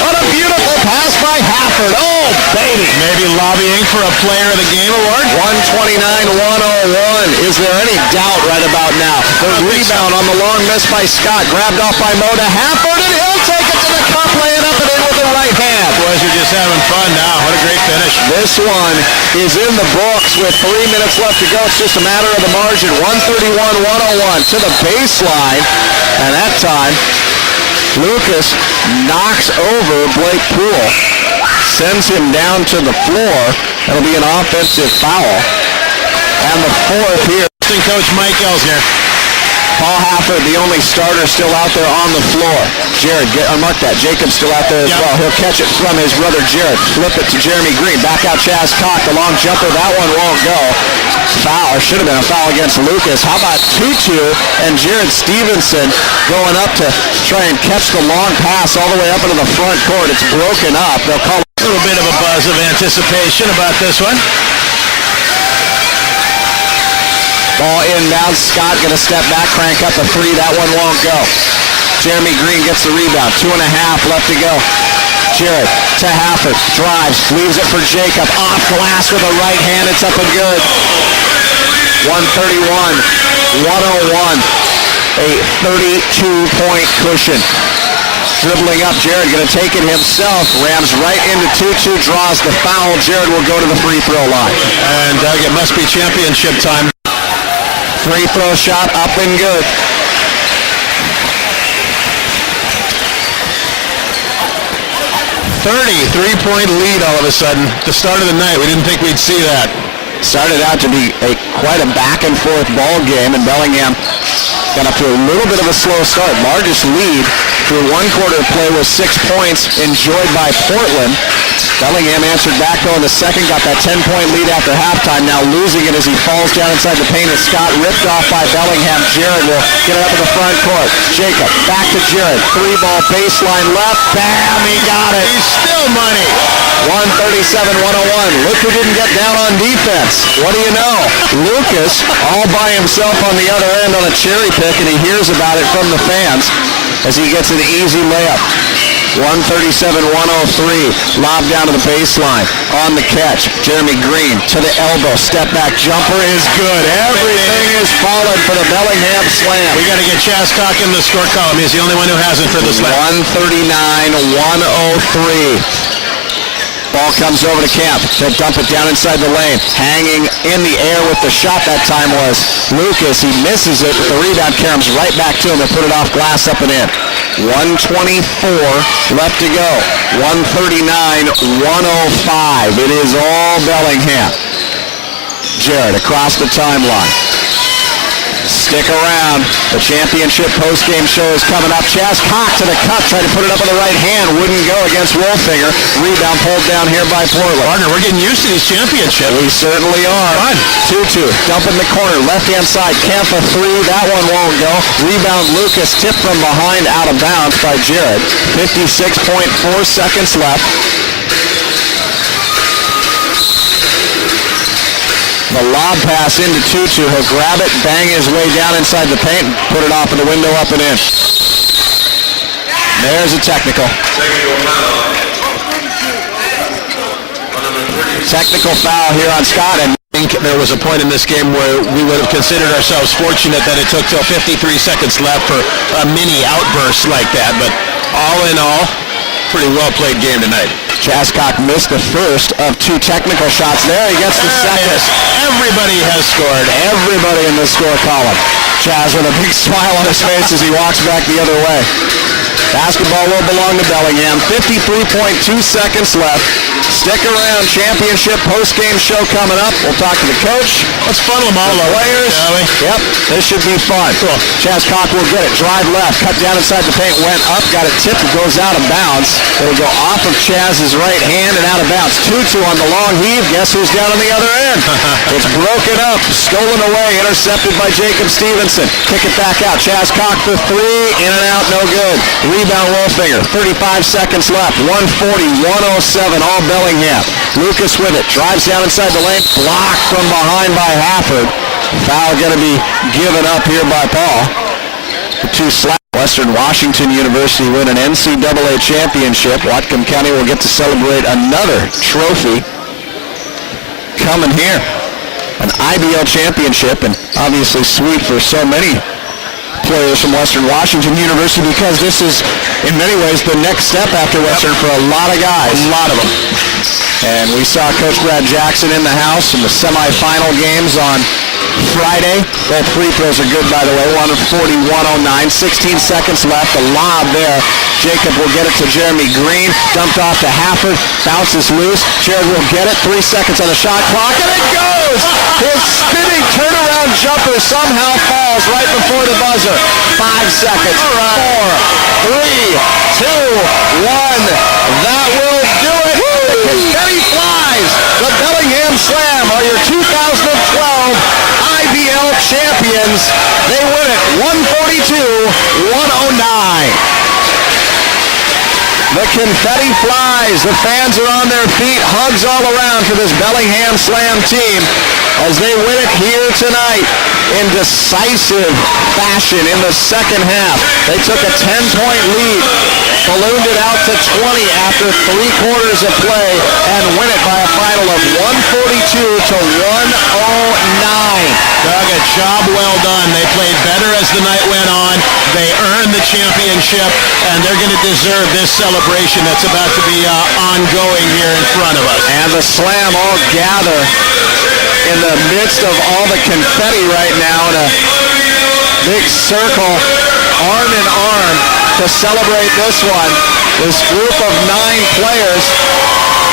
on a beautiful pass by Hafford. Oh, baby! Maybe lobbying for a Player of the Game award? 129-101. Is there any doubt right about now? The rebound on the long miss by Scott. Grabbed off by Mo to Hafford, and he'll take it to the cup, laying up and in with the right hand. Boys, you're just having fun now. What a great finish. This one is in the books with 3 minutes left to go. It's just a matter of the margin. 131-101 to the baseline. And that time, Lucas knocks over Blake Poole, sends him down to the floor. That'll be an offensive foul. And the fourth here. Coach Mike Elsner. Paul Hafford, the only starter still out there on the floor. Jared, unmark that. Jacob's still out there as well. He'll catch it from his brother Jared. Flip it to Jeremy Green. Back out Chaz Cock. The long jumper. That one won't go. Foul, or should have been a foul against Lucas. How about Tutu and Jared Stevenson going up to try and catch the long pass all the way up into the front court. It's broken up. They'll call a little bit of a buzz of anticipation about this one. Ball inbounds. Scott going to step back, crank up a three. That one won't go. Jeremy Green gets the rebound. 2.5 left to go. Jared to Hafford. Drives. Leaves it for Jacob. Off glass with a right hand. It's up and good. 131-101. A 32-point cushion. Dribbling up, Jared going to take it himself. Rams right into Tutu. Draws the foul. Jared will go to the free throw line. And Doug, it must be championship time. Free throw shot up and good. 33-point lead all of a sudden. The start of the night, we didn't think we'd see that. Started out to be quite a back and forth ball game, and Bellingham got up to a little bit of a slow start. Largest lead through one quarter of play was 6 points enjoyed by Portland. Bellingham answered back though in the second, got that 10-point lead after halftime, now losing it as he falls down inside the paint. As Scott ripped off by Bellingham. Jared will get it up in the front court. Jacob, back to Jared. 3-ball baseline left. Bam, he got it. He's still money. 137-101. Look who didn't get down on defense. What do you know? Lucas all by himself on the other end on a cherry pick, and he hears about it from the fans as he gets an easy layup. 137-103. Lob down to the baseline. On the catch. Jeremy Green to the elbow. Step back jumper is good. Everything is falling for the Bellingham slam. We got to get Chaz Cock in the score column. He's the only one who hasn't for the slam. 139-103. Ball comes over to Camp. He'll dump it down inside the lane. Hanging in the air with the shot that time was Lucas. He misses it, but the rebound comes right back to him and put it off glass up and in. 124 left to go. 139-105. It is all Bellingham. Jared across the timeline. Stick around. The championship postgame show is coming up. Chaz Cock to the cup, tried to put it up with the right hand. Wouldn't go against Wolfinger. Rebound pulled down here by Portland. Partner, we're getting used to these championships. We certainly are. Fun. 2-2. Dump in the corner. Left-hand side. Kempa 3. That one won't go. Rebound Lucas. Tipped from behind out of bounds by Jared. 56.4 seconds left. The lob pass into Tutu. He'll grab it, bang his way down inside the paint, and put it off of the window, up and in. There's a technical. Technical foul here on Scott. And I think there was a point in this game where we would have considered ourselves fortunate that it took till 53 seconds left for a mini outburst like that. But all in all, pretty well played game tonight. Chascock missed the first of 2 technical shots. There he gets the second. Everybody has scored. Everybody in the score column. Chaz with a big smile on his face as he walks back the other way. Basketball will belong to Bellingham. 53.2 seconds left. Stick around. Championship post-game show coming up. We'll talk to the coach. Let's funnel them all over, players. shall we? Yep, this should be fun. Cool. Chaz Cock will get it. Drive left. Cut down inside the paint. Went up. Got it tipped. It goes out of bounds. It'll go off of Chaz's right hand and out of bounds. Tutu on the long heave. Guess who's down on the other end? It's broken up. Stolen away. Intercepted by Jacob Stevenson. Kick it back out. Chaz Cock for 3. In and out. No good. Rebound Wolfinger. 35 seconds left. 140-107. All Bellingham. Lucas with it. Drives down inside the lane. Blocked from behind by Hafford. Foul going to be given up here by Paul. The 2 slap. Western Washington University win an NCAA championship. Whatcom County will get to celebrate another trophy coming here. An IBL championship, and obviously sweet for so many players from Western Washington University because this is, in many ways, the next step after Western for a lot of guys. A lot of them. And we saw Coach Brad Jackson in the house in the semifinal games on Friday. Both free throws are good, by the way. 140-109. 16 seconds left. The lob there. Jacob will get it to Jeremy Green. Dumped off to Hafford. Bounces loose. Jared will get it. 3 seconds on the shot clock. And it goes! His spinning turnaround jumper somehow falls right before the buzzer. 5 seconds. 4, 3, 2, 1. That will do it. Confetti flies. The Bellingham Slam are your 2012 IBL champions. They win it 142-109. The confetti flies. The fans are on their feet. Hugs all around for this Bellingham Slam team as they win it here tonight in decisive fashion in the second half. They took a 10-point lead, ballooned it out to 20 after 3 quarters of play, and win it by a final of 142-109. Doug, a job well done. They played better as the night went on. They earned the championship, and they're going to deserve this celebration that's about to be ongoing here in front of us. And the Slam all gather in the midst of all the confetti right now in a big circle, arm in arm, to celebrate this one. This group of 9 players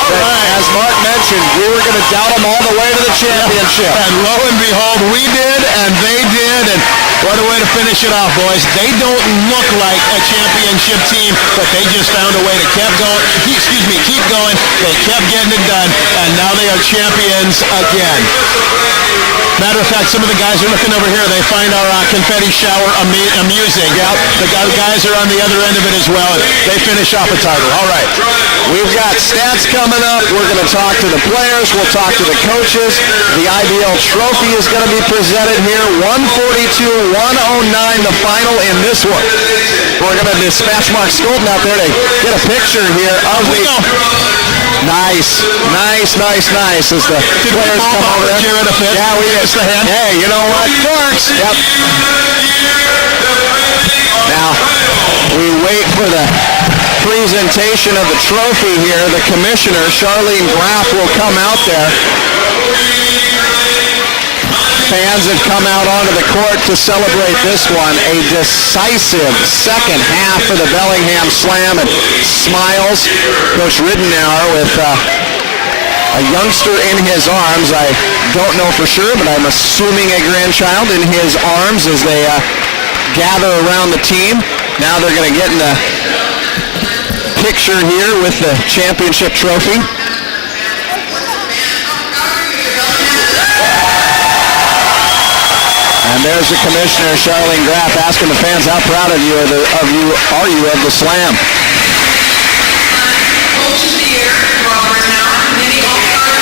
that, as Mark mentioned, we were going to doubt them all the way to the championship. And lo and behold, we did, and they did, and what a way to finish it off, boys. They don't look like a championship team, but they just found a way to keep going. They kept getting it done, and now they are champions again. Matter of fact, some of the guys are looking over here. They find our confetti shower amusing. Yep. The guys are on the other end of it as well. They finish off a title. All right. We've got stats coming up. We're going to talk to the players. We'll talk to the coaches. The IBL trophy is going to be presented here. 142-109, the final in this one. We're going to dispatch Mark Skolton out there to get a picture here of the... Nice as the players come over there. Yeah, we get the hand. Hey, you know what? Works. Yep. Now, we wait for the presentation of the trophy here. The commissioner, Charlene Graff, will come out there. Fans have come out onto the court to celebrate this one. A decisive second half for the Bellingham Slam, and smiles. Coach Riddenauer with a a youngster in his arms. I don't know for sure, but I'm assuming a grandchild in his arms as they gather around the team. Now they're going to get in the picture here with the championship trophy. And there's the commissioner, Charlene Graff, asking the fans, how proud are you of the Slam? Coach of the Year, Robert Now, many All-Star.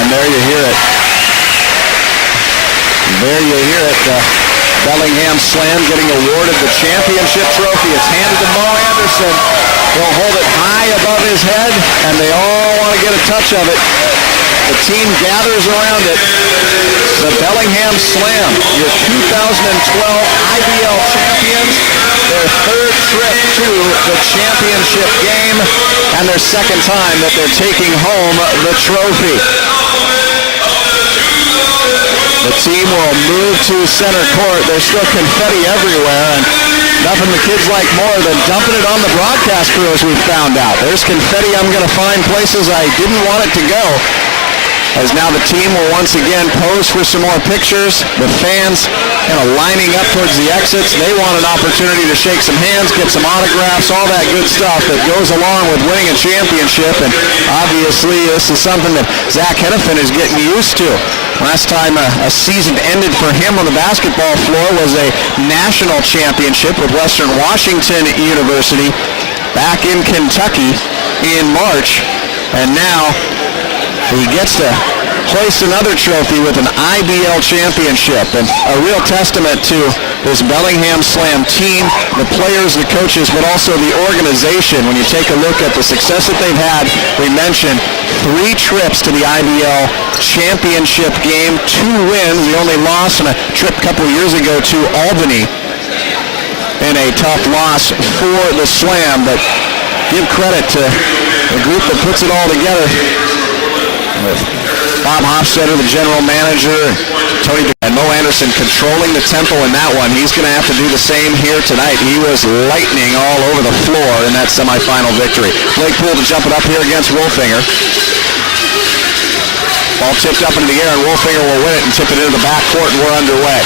And there you hear it. There you hear it. Bellingham Slam getting awarded the championship trophy. It's handed to Mo Anderson. He'll hold it high above his head, and they all want to get a touch of it. The team gathers around it. The Bellingham Slam, your 2012 IBL champions, their third trip to the championship game, and their second time that they're taking home the trophy. The team will move to center court. There's still confetti everywhere, and nothing the kids like more than dumping it on the broadcast crew, as we found out. There's confetti I'm going to find places I didn't want it to go, as now the team will once again pose for some more pictures. The fans kind of lining up towards the exits. They want an opportunity to shake some hands, get some autographs, all that good stuff that goes along with winning a championship. And obviously this is something that Zach Hennepin is getting used to. Last time a season ended for him on the basketball floor was a national championship with Western Washington University back in Kentucky in March. And now he gets to hoist another trophy with an IBL championship, and a real testament to this Bellingham Slam team, the players, the coaches, but also the organization. When you take a look at the success that they've had, we mentioned 3 trips to the IBL championship game, 2 wins, the only loss on a trip a couple of years ago to Albany in a tough loss for the Slam. But give credit to the group that puts it all together. Bob Hofstetter, the general manager, Tony and Mo Anderson controlling the tempo in that one. He's going to have to do the same here tonight. He was lightning all over the floor in that semifinal victory. Blake Poole to jump it up here against Wolfinger. Ball tipped up into the air, and Wolfinger will win it and tip it into the backcourt, and we're underway.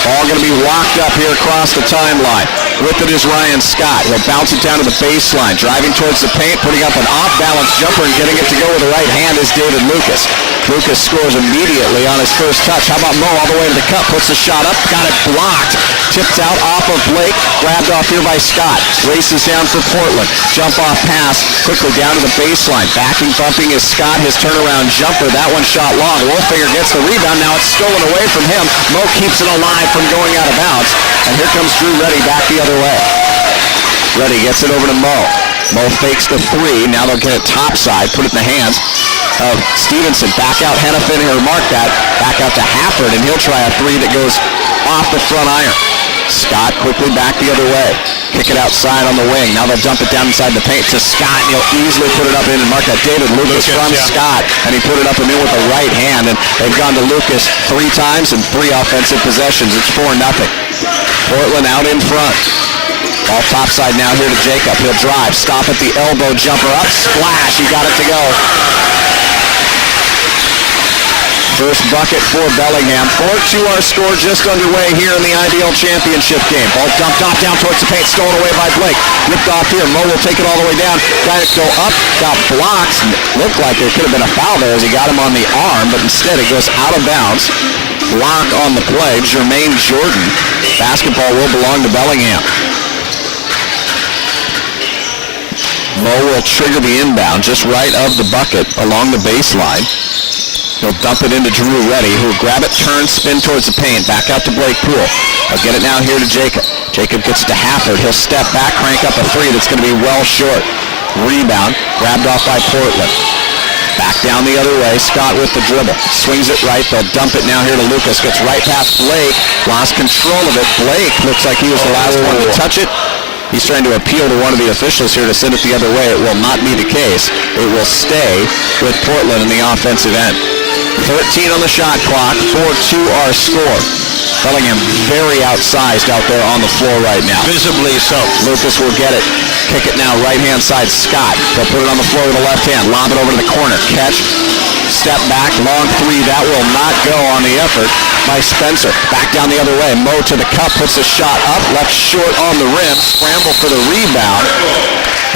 Ball going to be walked up here across the timeline. With it is Ryan Scott. He'll bounce it down to the baseline. Driving towards the paint, putting up an off-balance jumper and getting it to go with the right hand is David Lucas. Lucas scores immediately on his first touch. How about Mo all the way to the cup? Puts the shot up, got it blocked. Tipped out off of Blake. Grabbed off here by Scott. Races down for Portland. Jump off pass. Quickly down to the baseline. Backing, bumping is Scott. His turnaround jumper. That one shot long. Wolfinger gets the rebound. Now it's stolen away from him. Mo keeps it alive from going out of bounds. And here comes Drew Reddy back the other way. Reddy gets it over to Mo. Mo fakes the 3. Now they'll get it topside. Put it in the hands of Stevenson. Back out Hennepin, or mark that. Back out to Hafford, and he'll try a 3 that goes off the front iron. Scott quickly back the other way. Kick it outside on the wing. Now they'll dump it down inside the paint to Scott, and he'll easily put it up in and mark that. David Lucas from Scott, and he put it up and in with the right hand, and they've gone to Lucas 3 times and 3 offensive possessions. It's 4-0. Portland out in front. Ball topside now here to Jacob. He'll drive, stop at the elbow, jumper up, splash. He got it to go. First bucket for Bellingham. 4-2 our score just underway here in the IBL championship game. Ball dumped off down towards the paint, stolen away by Blake. Ripped off here. Mo will take it all the way down. Got it go up, got blocked. Looked like there could have been a foul there as he got him on the arm, but instead it goes out of bounds. Block on the play. Jermaine Jordan. Basketball will belong to Bellingham. Mo will trigger the inbound just right of the bucket along the baseline. He'll dump it into Drew Reddy, who'll grab it, turn, spin towards the paint, back out to Blake Poole. He'll get it now here to Jacob. Jacob gets it to Hafford. He'll step back, crank up a 3 that's going to be well short. Rebound, grabbed off by Portland. Back down the other way, Scott with the dribble. Swings it right, they'll dump it now here to Lucas. Gets right past Blake, lost control of it. Blake looks like he was the last one to touch it. He's trying to appeal to one of the officials here to send it the other way. It will not be the case. It will stay with Portland in the offensive end. 13 on the shot clock, 4-2 our score. Bellingham very outsized out there on the floor right now. Visibly so. Lucas will get it. Kick it now, right-hand side, Scott. They'll put it on the floor with the left hand. Lob it over to the corner. Catch. Step back. Long three. That will not go on the effort by Spencer. Back down the other way. Mo to the cup. Puts a shot up. Left short on the rim. Scramble for the rebound.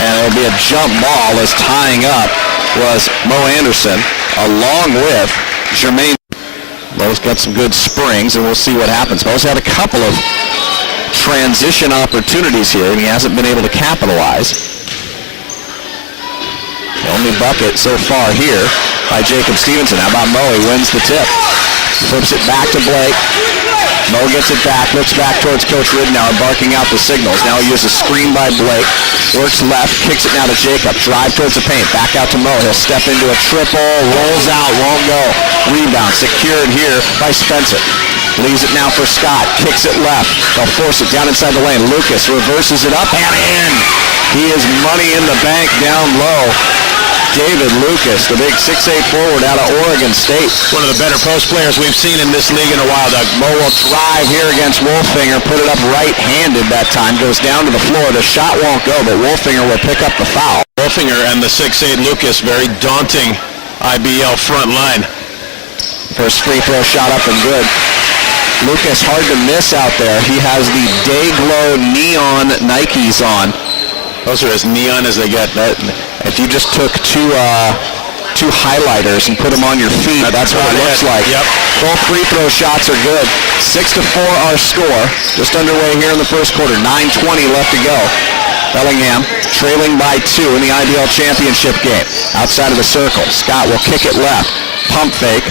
And it'll be a jump ball as tying up was Mo Anderson along with Jermaine. Mo's got some good springs, and we'll see what happens. Mo's had a couple of transition opportunities here, and he hasn't been able to capitalize. The only bucket so far here by Jacob Stevenson. How about Mo? He wins the tip. Flips it back to Blake. Mo gets it back, looks back towards Coach Ridnour, barking out the signals. Now he uses a screen by Blake. Works left, kicks it now to Jacob. Drive towards the paint. Back out to Mo. He'll step into a triple. Rolls out, won't go. Rebound secured here by Spencer. Leaves it now for Scott. Kicks it left. They'll force it down inside the lane. Lucas reverses it up and in. He is money in the bank down low. David Lucas, the big 6'8" forward out of Oregon State. One of the better post players we've seen in this league in a while, Doug. Mo will drive here against Wolfinger, put it up right-handed that time, goes down to the floor. The shot won't go, but Wolfinger will pick up the foul. Wolfinger and the 6'8" Lucas, very daunting IBL front line. First free throw shot up and good. Lucas hard to miss out there. He has the Dayglow neon Nikes on. Those are as neon as they get. If you just took two highlighters and put them on your feet, that's what it looks like. Yep. Both free throw shots are good. 6-4 our score. Just underway here in the first quarter. 9:20 left to go. Bellingham trailing by 2 in the IBL championship game. Outside of the circle. Scott will kick it left. Pump fake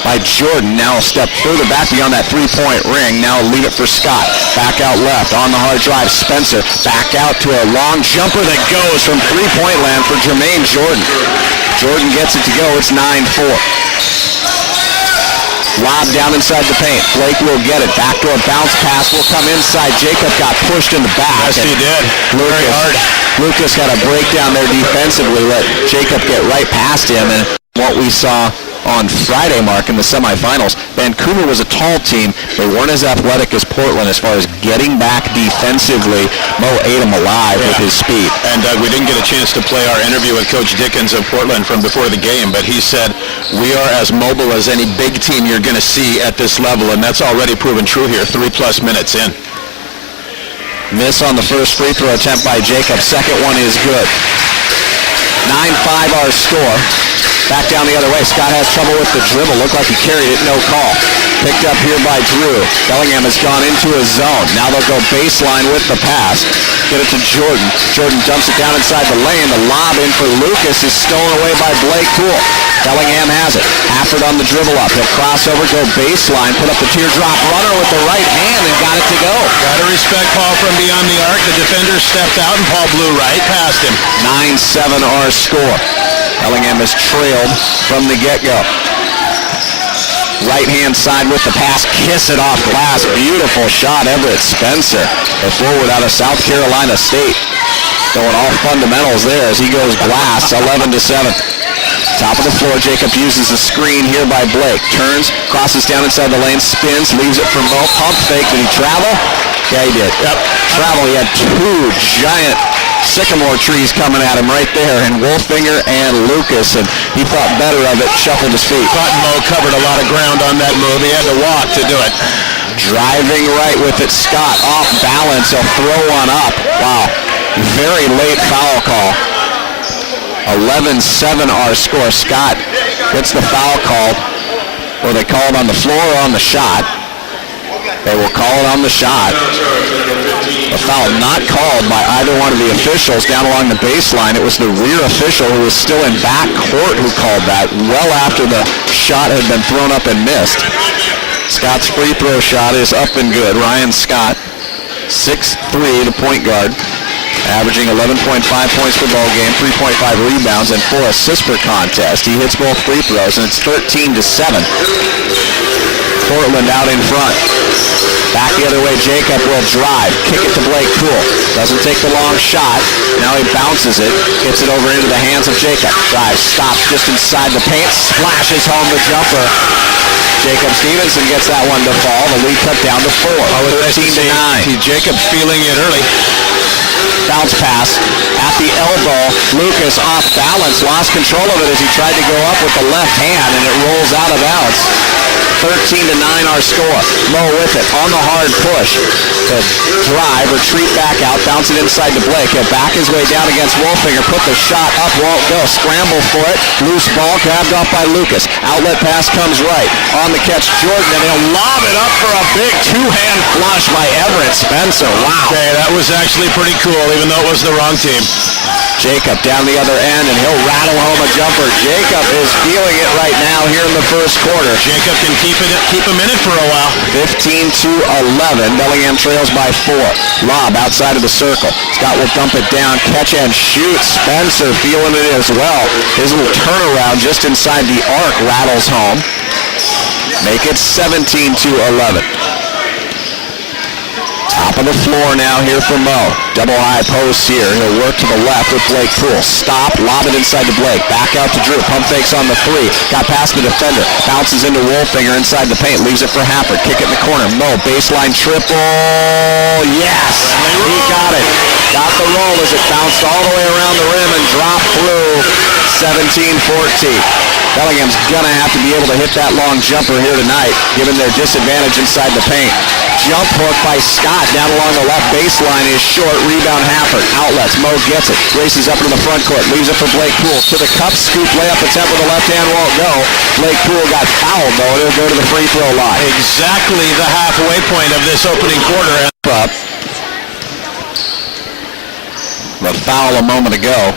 by Jordan. Now a step further back beyond that three-point ring. Now leave it for Scott. Back out left on the hard drive. Spencer back out to a long jumper that goes from three-point land for Jermaine Jordan. Jordan gets it to go. It's 9-4. Lob down inside the paint. Blake will get it. Backdoor bounce pass will come inside. Jacob got pushed in the back. Yes, he did. Very hard. Lucas got a breakdown there defensively. Let Jacob get right past him. And what we saw on Friday, Mark, in the semifinals, Vancouver was a tall team. They weren't as athletic as Portland as far as getting back defensively. Mo ate them alive with his speed. And we didn't get a chance to play our interview with Coach Dickens of Portland from before the game, but he said, we are as mobile as any big team you're going to see at this level, and that's already proven true here, 3+ minutes in. Miss on the first free throw attempt by Jacob. Second one is good. 9-5 our score. Back down the other way. Scott has trouble with the dribble. Looked like he carried it. No call. Picked up here by Drew. Bellingham has gone into his zone. Now they'll go baseline with the pass. Get it to Jordan. Jordan dumps it down inside the lane. The lob in for Lucas is stolen away by Blake Poole. Bellingham has it. Hafford on the dribble up. He'll cross over, go baseline, put up the teardrop runner with the right hand and got it to go. Gotta respect Paul from beyond the arc. The defender stepped out and Paul blew right past him. 9-7 our score. Bellingham has trailed from the get-go. Right-hand side with the pass. Kiss it off glass. Beautiful shot, Everett Spencer, the forward out of South Carolina State. Going all fundamentals there as he goes glass, 11-7. Top of the floor, Jacob uses a screen here by Blake. Turns, crosses down inside the lane, spins, leaves it for Mo. Pump fake. Did he travel? Yeah, he did. Yep. Travel. He had 2 giant sycamore trees coming at him right there, and Wolfinger and Lucas, and he thought better of it, shuffled his feet. Cotton Mo covered a lot of ground on that move. He had to walk to do it. Driving right with it, Scott off balance. He'll throw one up. Wow. Very late foul call. 11-7 our score. Scott gets the foul called. Will they call it on the floor or on the shot? They will call it on the shot. A foul not called by either one of the officials down along the baseline. It was the rear official who was still in back court who called that well after the shot had been thrown up and missed. Scott's free throw shot is up and good. Ryan Scott, 6'3", the point guard, averaging 11.5 points per ball game, 3.5 rebounds, and 4 assists per contest. He hits both free throws, and it's 13-7. Portland out in front. Back the other way, Jacob will drive. Kick it to Blake Poole. Doesn't take the long shot. Now he bounces it. Gets it over into the hands of Jacob. Drives, stops just inside the paint. Splashes home the jumper. Jacob Stevenson gets that one to fall. The lead cut down to 4. 13-9. Jacob's feeling it early. Bounce pass at the elbow. Lucas off balance. Lost control of it as he tried to go up with the left hand, and it rolls out of bounds. 13-9 our score. Mo with it on the hard push. The drive, retreat back out, bounce it inside to Blake. He'll back his way down against Wolfinger. Put the shot up, won't go. Scramble for it. Loose ball grabbed off by Lucas. Outlet pass comes right. On the catch, Jordan, and he'll lob it up for a big two-hand flush by Everett Spencer. Wow. Okay, that was actually pretty cool, even though it was the wrong team. Jacob down the other end, and he'll rattle home a jumper. Jacob is feeling it right now here in the first quarter. Jacob can keep him in it for a while. 15-11. Bellingham trails by 4. Lob outside of the circle. Scott will dump it down, catch and shoot. Spencer feeling it as well. His little turnaround just inside the arc rattles home. Make it 17-11. Top of the floor now here for Mo. Double high post here. He'll work to the left with Blake Poole. Stop, lob it inside to Blake. Back out to Drew. Pump fakes on the 3. Got past the defender. Bounces into Wolfinger inside the paint. Leaves it for Happert. Kick it in the corner. Mo, baseline triple. Yes! He got it. Got the roll as it bounced all the way around the rim and dropped through. 17-14. Bellingham's gonna have to be able to hit that long jumper here tonight, given their disadvantage inside the paint. Jump hook by Scott down along the left baseline is short. Rebound Hafford. Outlets. Mo gets it. Races up to the front court. Leaves it for Blake Poole. To the cup. Scoop layup attempt with the left hand won't go. Blake Poole got fouled though. He'll go to the free throw line. Exactly the halfway point of this opening quarter. Up. The foul a moment ago.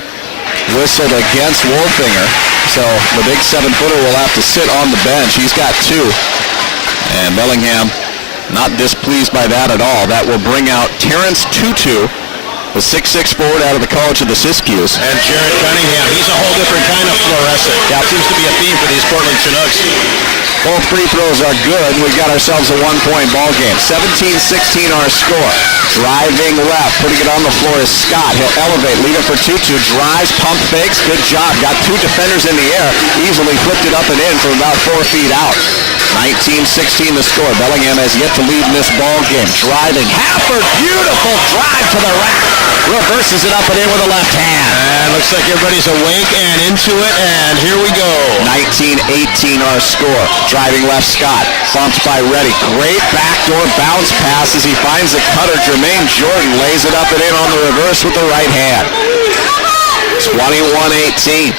Whistled against Wolfinger. So the big 7-footer will have to sit on the bench. He's got 2. And Bellingham not displeased by that at all. That will bring out Terrence Tutu, the 6'6" forward out of the College of the Siskiyous. And Jared Cunningham, he's a whole different kind of fluorescent. That seems to be a theme for these Portland Chinooks. Both free throws are good. We've got ourselves a 1-point ball game. 17-16 our score. Driving left, putting it on the floor is Scott. He'll elevate, leave it for Tutu. Drives, pump fakes, good job. Got 2 defenders in the air. Easily flipped it up and in from about 4 feet out. 19-16 the score. Bellingham has yet to lead in this ball game. Driving, Hafford, beautiful drive to the rack. Reverses it up and in with a left hand. And looks like everybody's awake and into it, and here we go. 19-18 our score. Driving left, Scott. Bumped by Reddy. Great backdoor bounce pass as he finds the cutter. Jermaine Jordan lays it up and in on the reverse with the right hand. 21-18.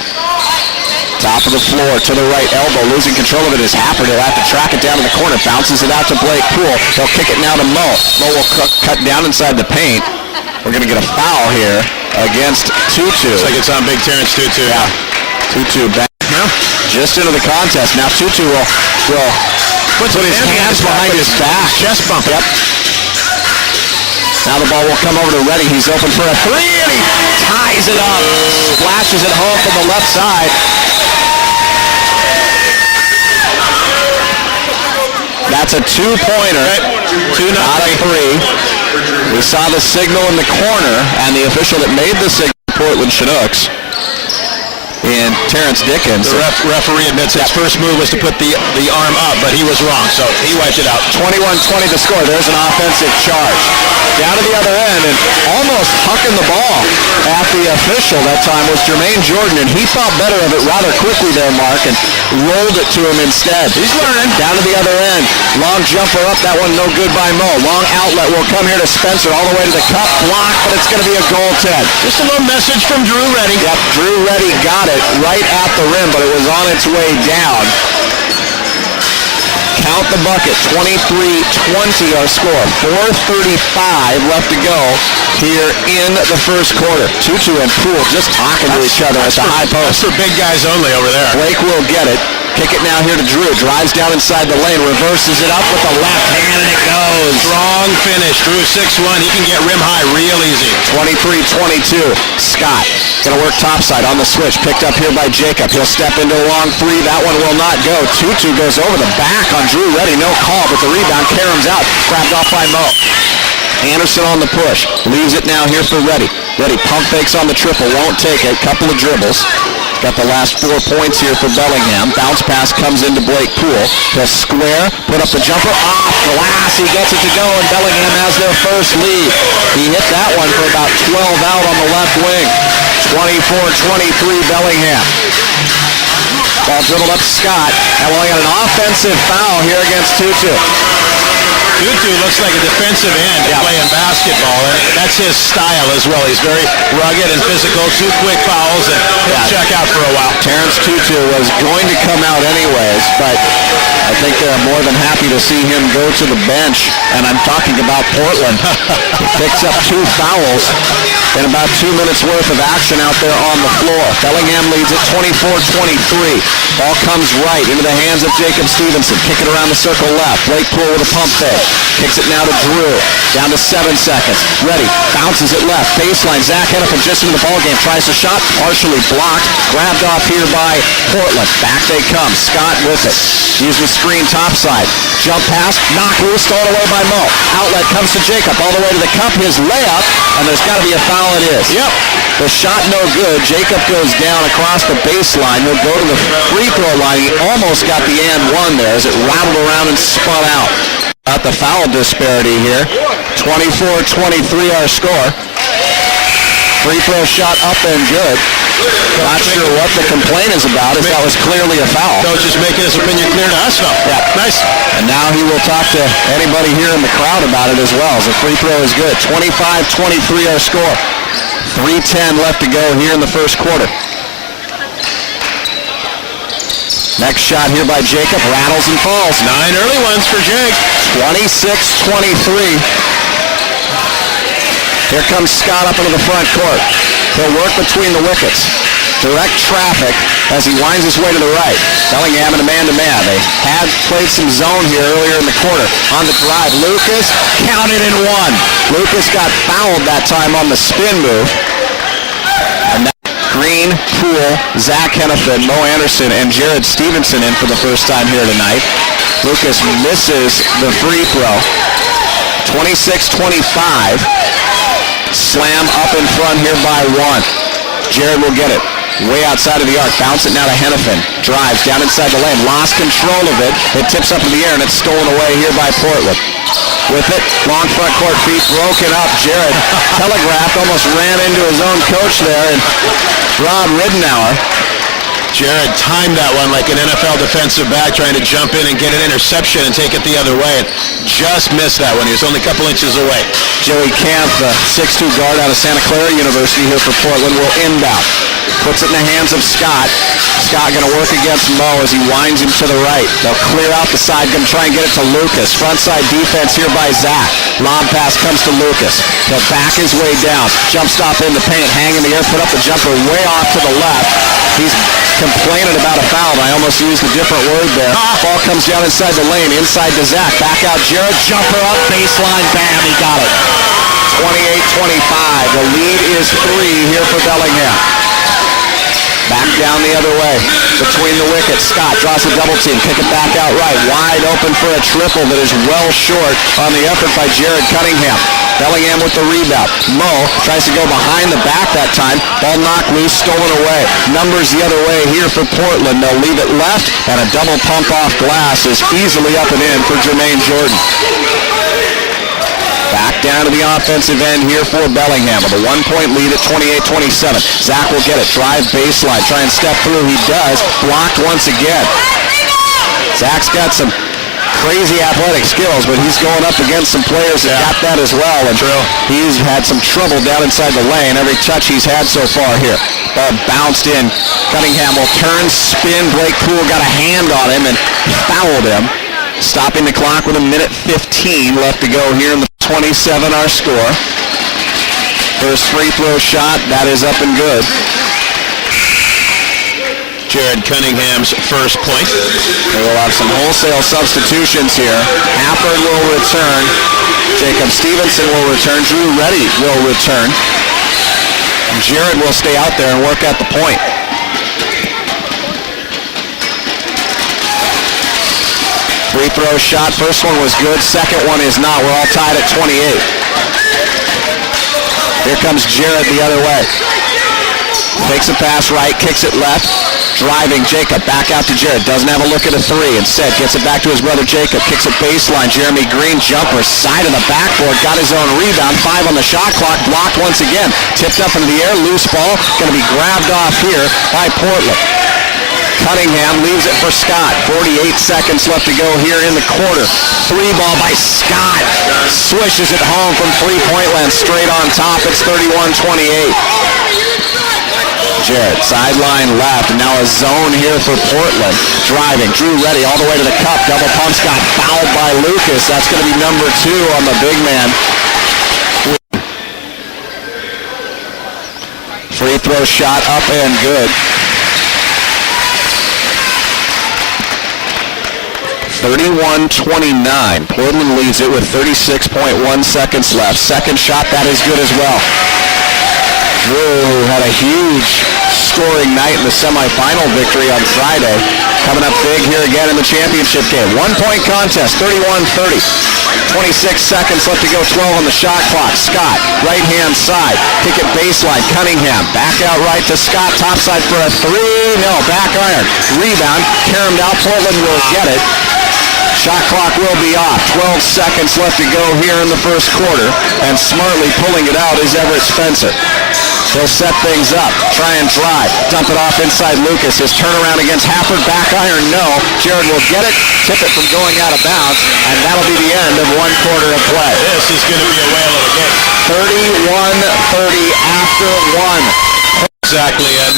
Top of the floor to the right elbow. Losing control of it is Hafford. He'll have to track it down in the corner. Bounces it out to Blake Poole. He'll kick it now to Mo. Mo will cut down inside the paint. We're going to get a foul here against Tutu. Looks like it's on big Terrence Tutu. Yeah. Tutu back. Just into the contest. Now Tutu will put his hands behind his back. Chest bump. Yep. Now the ball will come over to Reddy. He's open for a 3, and he ties it up. Flashes it home from the left side. That's a 2-pointer. Not a 3. We saw the signal in the corner, and the official that made the signal, Portland Chinooks, in Terrence Dickens. The referee admits his first move was to put the arm up, but he was wrong, so he wiped it out. 21-20 the score. There's an offensive charge. Down to the other end, and almost hucking the ball at the official that time was Jermaine Jordan, and he thought better of it rather quickly there, Mark, and rolled it to him instead. He's learning. Down to the other end. Long jumper up. That one no good by Mo. Long outlet will come here to Spencer all the way to the cup. Block, but it's going to be a goaltend. Just a little message from Drew Reddy. Yep, Drew Reddy got it right at the rim, but it was on its way down. Count the bucket. 23-20 our score. 4:35 left to go here in the first quarter. Tutu and Poole just talking to each other at the high post. That's for big guys only over there. Blake will get it. Kick it now here to Drew. Drives down inside the lane. Reverses it up with the left hand, and it goes. Strong finish. Drew 6'1". He can get rim high real easy. 23-22. Scott going to work topside on the switch. Picked up here by Jacob. He'll step into a long three. That one will not go. Tutu goes over the back on Drew Reddy. No call, but the rebound. Karam's out. Grabbed off by Mo. Anderson on the push. Leaves it now here for Reddy. Reddy pump fakes on the triple. Won't take it. Couple of dribbles. Got the last 4 points here for Bellingham. Bounce pass comes into Blake Poole. He'll square. Put up the jumper. Off glass. He gets it to go, and Bellingham has their first lead. He hit that one for about 12 out on the left wing. 24-23 Bellingham. Ball dribbled up Scott. And we got an offensive foul here against Tutu. Tutu looks like a defensive end playing basketball, and that's his style as well. He's very rugged and physical. 2 quick fouls, and he'll check out for a while. Terrence Tutu was going to come out anyways, but I think they're more than happy to see him go to the bench, and I'm talking about Portland. He picks up 2 fouls in about 2 minutes worth of action out there on the floor. Bellingham leads at 24-23. Ball comes right into the hands of Jacob Stevenson. Kick it around the circle left. Blake Poole with a pump fake. Kicks it now to Drew. Down to 7 seconds. Reddy bounces it left. Baseline. Zach Hennepin just into the ballgame. Tries a shot. Partially blocked. Grabbed off here by Portland. Back they come. Scott with it. Use the screen topside. Jump pass. Knocked loose. Stolen away by Mo. Outlet comes to Jacob. All the way to the cup. His layup. And there's got to be a foul. It is. Yep. The shot no good. Jacob goes down across the baseline. He'll go to the free throw line. He almost got the and one there as it rattled around and spun out. At the foul disparity here. 24-23 our score. Free throw shot up and good. Not sure what the complaint is about, as that was clearly a foul. Coach is making his opinion clear to us, though. Yeah. Nice. And now he will talk to anybody here in the crowd about it as well, as the free throw is good. 25-23 our score. 3:10 left to go here in the first quarter. Next shot here by Jacob, rattles and falls. 9 early ones for Jake. 26-23. Here comes Scott up into the front court. He'll work between the wickets. Direct traffic as he winds his way to the right. Bellingham and a man-to-man. They had played some zone here earlier in the quarter. On the drive, Lucas counted in 1. Lucas got fouled that time on the spin move. And Green, Poole, Zach Hennepin, Mo Anderson, and Jared Stevenson in for the first time here tonight. Lucas misses the free throw. 26-25. Slam up in front here by 1. Jared will get it. Way outside of the arc. Bounce it now to Hennepin. Drives down inside the lane. Lost control of it. It tips up in the air, and it's stolen away here by Portland. With it, long front court feet broken up. Jared telegraphed, almost ran into his own coach there, and Rob Ridenour. Jared timed that one like an NFL defensive back, trying to jump in and get an interception and take it the other way, and just missed that one. He was only a couple inches away. Joey Camp, the 6'2 guard out of Santa Clara University here for Portland, will inbound. Puts it in the hands of Scott. Scott going to work against Mo as he winds him to the right. They'll clear out the side, going to try and get it to Lucas. Front side defense here by Zach. Lob pass comes to Lucas. He'll back his way down. Jump stop in the paint, hang in the air, put up the jumper way off to the left. He's complaining about a foul. I almost used a different word there. Ball comes down inside the lane, inside to Zach. Back out Jared, jumper up, baseline, bam, he got it. 28-25. The lead is 3 here for Bellingham. Back down the other way. Between the wickets, Scott draws a double team. Kick it back out right. Wide open for a triple that is well short on the effort by Jared Cunningham. Bellingham with the rebound. Mo tries to go behind the back that time. Ball knocked loose, stolen away. Numbers the other way here for Portland. They'll leave it left, and a double pump off glass is easily up and in for Jermaine Jordan. Back down to the offensive end here for Bellingham with a 1-point lead at 28-27. Zach will get it. Drive baseline. Try and step through. He does. Blocked once again. Zach's got some crazy athletic skills, but he's going up against some players that got that as well. And he's had some trouble down inside the lane every touch he's had so far here. Ball bounced in. Cunningham will turn, spin. Blake Poole got a hand on him and fouled him. Stopping the clock with 1:15 left to go here in the 27 our score. First free throw shot, that is up and good. Jared Cunningham's first point. They will have some wholesale substitutions here. Hafford will return. Jacob Stevenson will return. Drew Reddy will return. Jared will stay out there and work at the point. Free throw shot. First one was good. Second one is not. We're all tied at 28. Here comes Jared the other way. Takes a pass right, kicks it left. Driving Jacob back out to Jared. Doesn't have a look at a three. Instead gets it back to his brother Jacob. Kicks it baseline. Jeremy Green jumper. Side of the backboard. Got his own rebound. 5 on the shot clock. Blocked once again. Tipped up into the air. Loose ball. Going to be grabbed off here by Portland. Cunningham leaves it for Scott. 48 seconds left to go here in the quarter. Three ball by Scott. Swishes it home from three-point land. Straight on top. It's 31-28. Jared, sideline left, and now a zone here for Portland. Driving, Drew Reddy all the way to the cup. Double pumps, got fouled by Lucas. That's going to be number 2 on the big man. Free throw shot up and good. 31-29. Portland leads it with 36.1 seconds left. Second shot, that is good as well. Drew had a huge scoring night in the semifinal victory on Friday. Coming up big here again in the championship game. 1-point contest, 31-30. 26 seconds left to go, 12 on the shot clock. Scott, right-hand side. Kick it baseline. Cunningham, back out right to Scott. Topside for a three. No, back iron. Rebound. Caromed out. Portland will get it. Shot clock will be off. 12 seconds left to go here in the first quarter. And smartly pulling it out is Everett Spencer. He'll set things up, try and drive, dump it off inside Lucas. His turnaround against Hafford, back iron, no. Jared will get it, tip it from going out of bounds, and that'll be the end of 1 quarter of play. This is going to be a whale of a game. 31-30 after 1. Exactly, and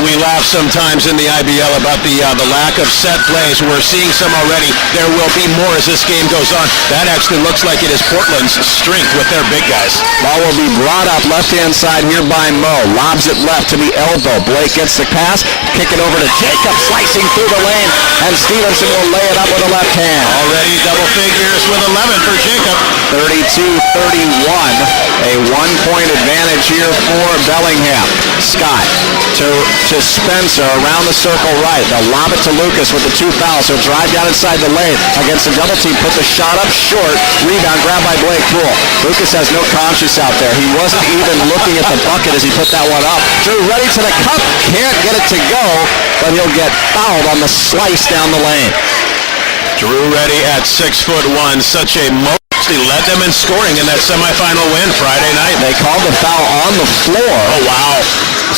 we laugh sometimes in the IBL about the lack of set plays. We're seeing some already. There will be more as this game goes on. That actually looks like it is Portland's strength with their big guys. Ball will be brought up left-hand side here by Mo. Lobs it left to the elbow. Blake gets the pass. Kick it over to Jacob, slicing through the lane, and Stevenson will lay it up with the left hand. Already double figures with 11 for Jacob. 32-31. A 1-point advantage here for Bellingham. Scott to Spencer around the circle right. They'll lob it to Lucas with the 2 fouls. He'll drive down inside the lane against the double team. Put the shot up short. Rebound grabbed by Blake Poole. Lucas has no conscience out there. He wasn't even looking at the bucket as he put that one up. Drew Reddy to the cup. Can't get it to go, but he'll get fouled on the slice down the lane. Drew Reddy at 6'1", such a He led them in scoring in that semifinal win Friday night. They called the foul on the floor. Oh, wow.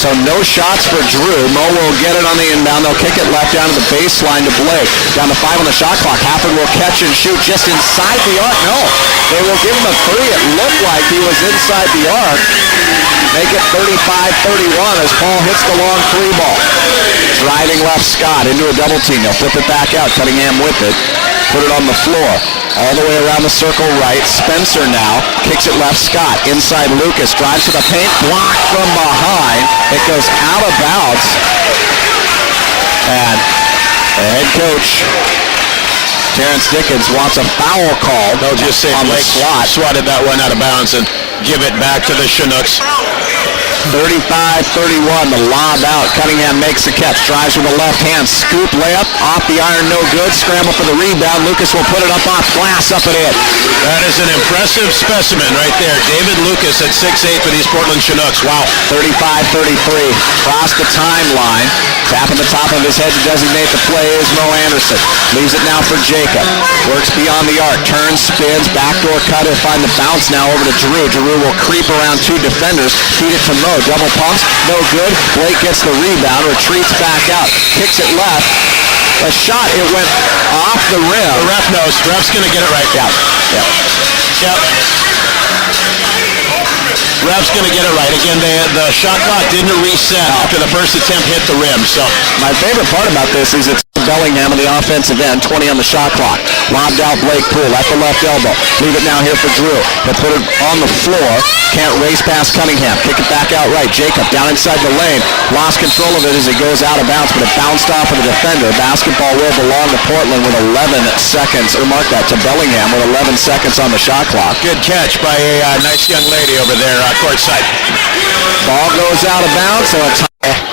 So no shots for Drew. Mo will get it on the inbound. They'll kick it left down to the baseline to Blake. Down to 5 on the shot clock. Hafford will catch and shoot just inside the arc. No, they will give him a 3. It looked like he was inside the arc. Make it 35-31 as Paul hits the long 3 ball. Driving left Scott into a double team. They'll flip it back out. Cunningham with it. Put it on the floor. All the way around the circle right. Spencer now kicks it left. Scott inside Lucas. Drives to the paint. Blocked from behind. It goes out of bounds. And the head coach, Terrence Dickens, wants a foul call. They'll just say on Blake the slot. swatted that one out of bounds and give it back to the Chinooks. 35-31, the lob out. Cunningham makes the catch, drives with the left hand, scoop layup, off the iron, no good. Scramble for the rebound. Lucas will put it up off glass, up and in. That is an impressive specimen right there. David Lucas at 6'8" for these Portland Chinooks. Wow. 35-33, cross the timeline. Tapping the top of his head to designate the play is Mo Anderson. Leaves it now for Jacob. Works beyond the arc, turns, spins, backdoor cut. He'll find the bounce now over to Drew. Drew will creep around 2 defenders, feed it to Mo. Double pumps, no good. Blake gets the rebound, retreats back out, kicks it left. A shot, it went off the rim. The ref knows. Ref's going to get it right. Yep. Ref's going to get it right. Again, the shot clock didn't reset after the first attempt hit the rim. So my favorite part about this is it's Bellingham on the offensive end, 20 on the shot clock. Lobbed out Blake Poole at the left elbow. Leave it now here for Drew. He'll put it on the floor. Can't race past Cunningham. Kick it back out right. Jacob down inside the lane. Lost control of it as it goes out of bounds, but it bounced off of the defender. Basketball will belong to Portland with 11 seconds, or mark that, to Bellingham with 11 seconds on the shot clock. Good catch by a nice young lady over there courtside. Ball goes out of bounds, so it's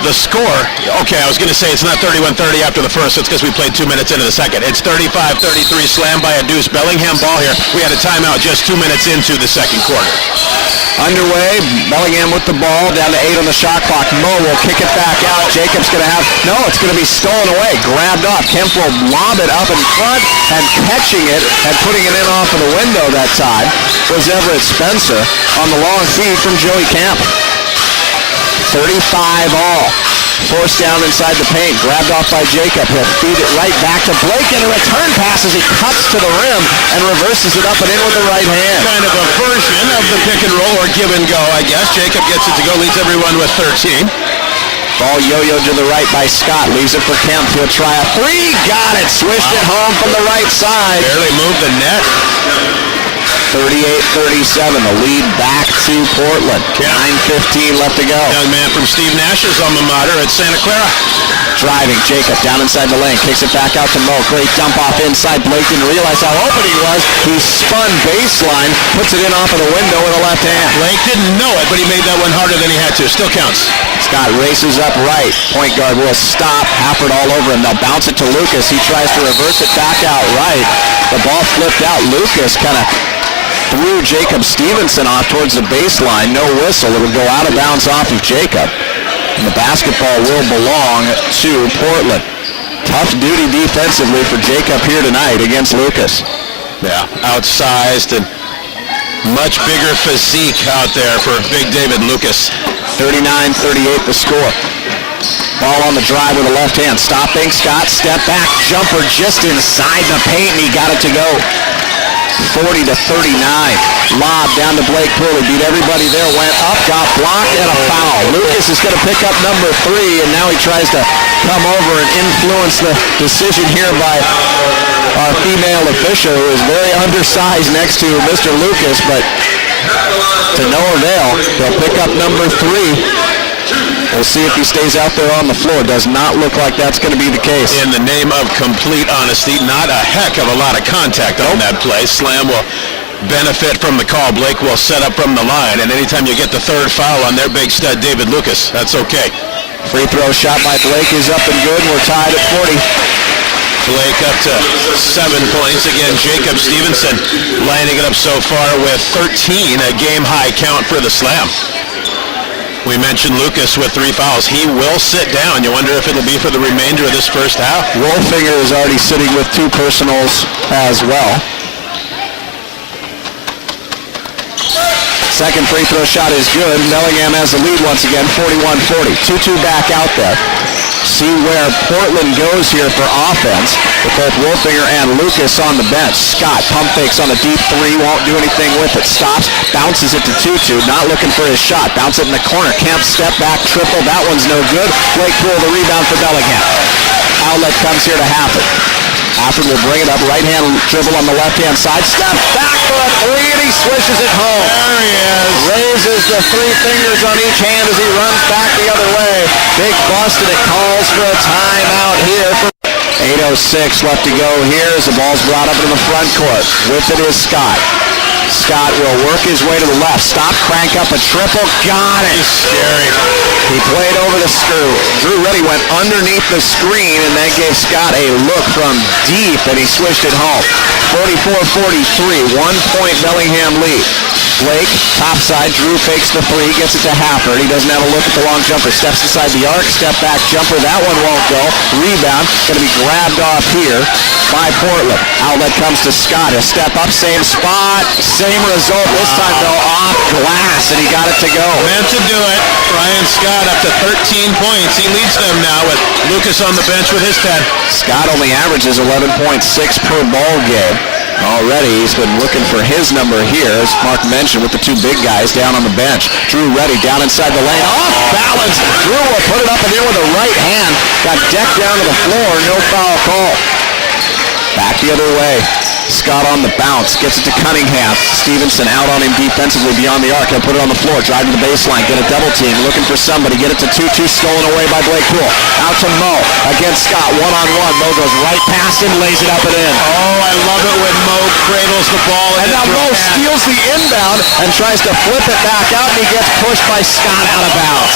the score, okay, I was going to say it's not 31-30 after the first. It's because we played 2 minutes into the second. It's 35-33, slammed by a Deuce Bellingham ball here. We had a timeout just 2 minutes into the second quarter. Underway, Bellingham with the ball, down to 8 on the shot clock. Mo will kick it back out. Jacob's going to have, no, it's going to be stolen away, grabbed off. Kemp will lob it up in front, and catching it and putting it in off of the window that time was Everett Spencer on the long feed from Joey Kemp. 35 all. Forced down inside the paint. Grabbed off by Jacob. He'll feed it right back to Blake, and a return pass as he cuts to the rim and reverses it up and in with the right hand. Kind of a version of the pick and roll or give and go, I guess. Jacob gets it to go, leads everyone with 13. Ball yo-yo to the right by Scott. Leaves it for Kemp. He'll try a three. Got it. Swished it home from the right side. Barely moved the net. 38-37, the lead back to Portland. 9:15 left to go. Young man from Steve Nash's alma mater at Santa Clara. Driving, Jacob down inside the lane, kicks it back out to Mo. Great dump off inside. Blake didn't realize how open he was. He spun baseline, puts it in off of the window with a left hand. Blake didn't know it, but he made that one harder than he had to. Still counts. Scott races up right. Point guard will stop. Hafford all over him. They'll bounce it to Lucas. He tries to reverse it back out right. The ball flipped out. Lucas kind of threw Jacob Stevenson off towards the baseline. No whistle. It will go out of bounds off of Jacob. And the basketball will belong to Portland. Tough duty defensively for Jacob here tonight against Lucas. Yeah, outsized and much bigger physique out there for Big David Lucas. 39-38 the score. Ball on the drive with a left hand. Stopping, Scott, step back, jumper just inside the paint, and he got it to go. 40-39. Lob down to Blake Poole. He beat everybody there, went up, got blocked, and a foul. Lucas is going to pick up number 3, and now he tries to come over and influence the decision here by our female official, who is very undersized next to Mr. Lucas, but to no avail. They'll pick up number 3. We'll see if he stays out there on the floor. Does not look like that's going to be the case. In the name of complete honesty, not a heck of a lot of contact on that play. Slam will benefit from the call. Blake will set up from the line, and anytime you get the third foul on their big stud, David Lucas, that's okay. Free throw shot by Blake is up and good. We're tied at 40. Blake up to 7 points. Again, Jacob Stevenson lining it up so far with 13, a game-high count for the Slam. We mentioned Lucas with 3 fouls. He will sit down. You wonder if it'll be for the remainder of this first half. Wolfinger is already sitting with 2 personals as well. Second free throw shot is good. Bellingham has the lead once again, 41-40. 2-2 back out there. See where Portland goes here for offense with both Wolfinger and Lucas on the bench. Scott pump fakes on a deep 3, won't do anything with it. Stops, bounces it to Tutu, not looking for his shot. Bounce it in the corner. Kemp step back, triple. That one's no good. Blake Poole the rebound for Bellingham. Outlet comes here to Hafford. Hafford will bring it up, right hand dribble on the left hand side. Step back for a 3, and he swishes it home. There he is. Raises the 3 fingers on each hand as he runs back the other way. Big bust, and it calls for a timeout here. 8:06 left to go here as the ball's brought up in the front court. With it is Scott. Scott will work his way to the left. Stop, crank up a triple. Got it. He's scary. He played over the screw. Drew Reddy went underneath the screen, and that gave Scott a look from deep, and he swished it home. 44-43, 1-point Bellingham lead. Blake, top side, Drew fakes the 3, gets it to Hafford. He doesn't have a look at the long jumper. Steps inside the arc, step back jumper. That one won't go. Rebound, going to be grabbed off here by Portland. Outlet comes to Scott. He'll step up, same spot, same result. This time, though, off glass, and he got it to go. Meant to do it. Brian Scott up to 13 points. He leads them now with Lucas on the bench with his 10. Scott only averages 11.6 per ball game. Already, he's been looking for his number here, as Mark mentioned, with the two big guys down on the bench. Drew Reddy down inside the lane. Off balance. Drew will put it up and in with a right hand. Got decked down to the floor. No foul call. Back the other way. Scott on the bounce, gets it to Cunningham. Stevenson out on him defensively beyond the arc. He'll put it on the floor, drive to the baseline, get a double team, looking for somebody, get it to 2-2, stolen away by Blake Poole. Out to Mo, against Scott, one-on-one. Mo goes right past him, lays it up and in. Oh, I love it when Mo cradles the ball. And now Mo steals the inbound and tries to flip it back out, and he gets pushed by Scott out of bounds.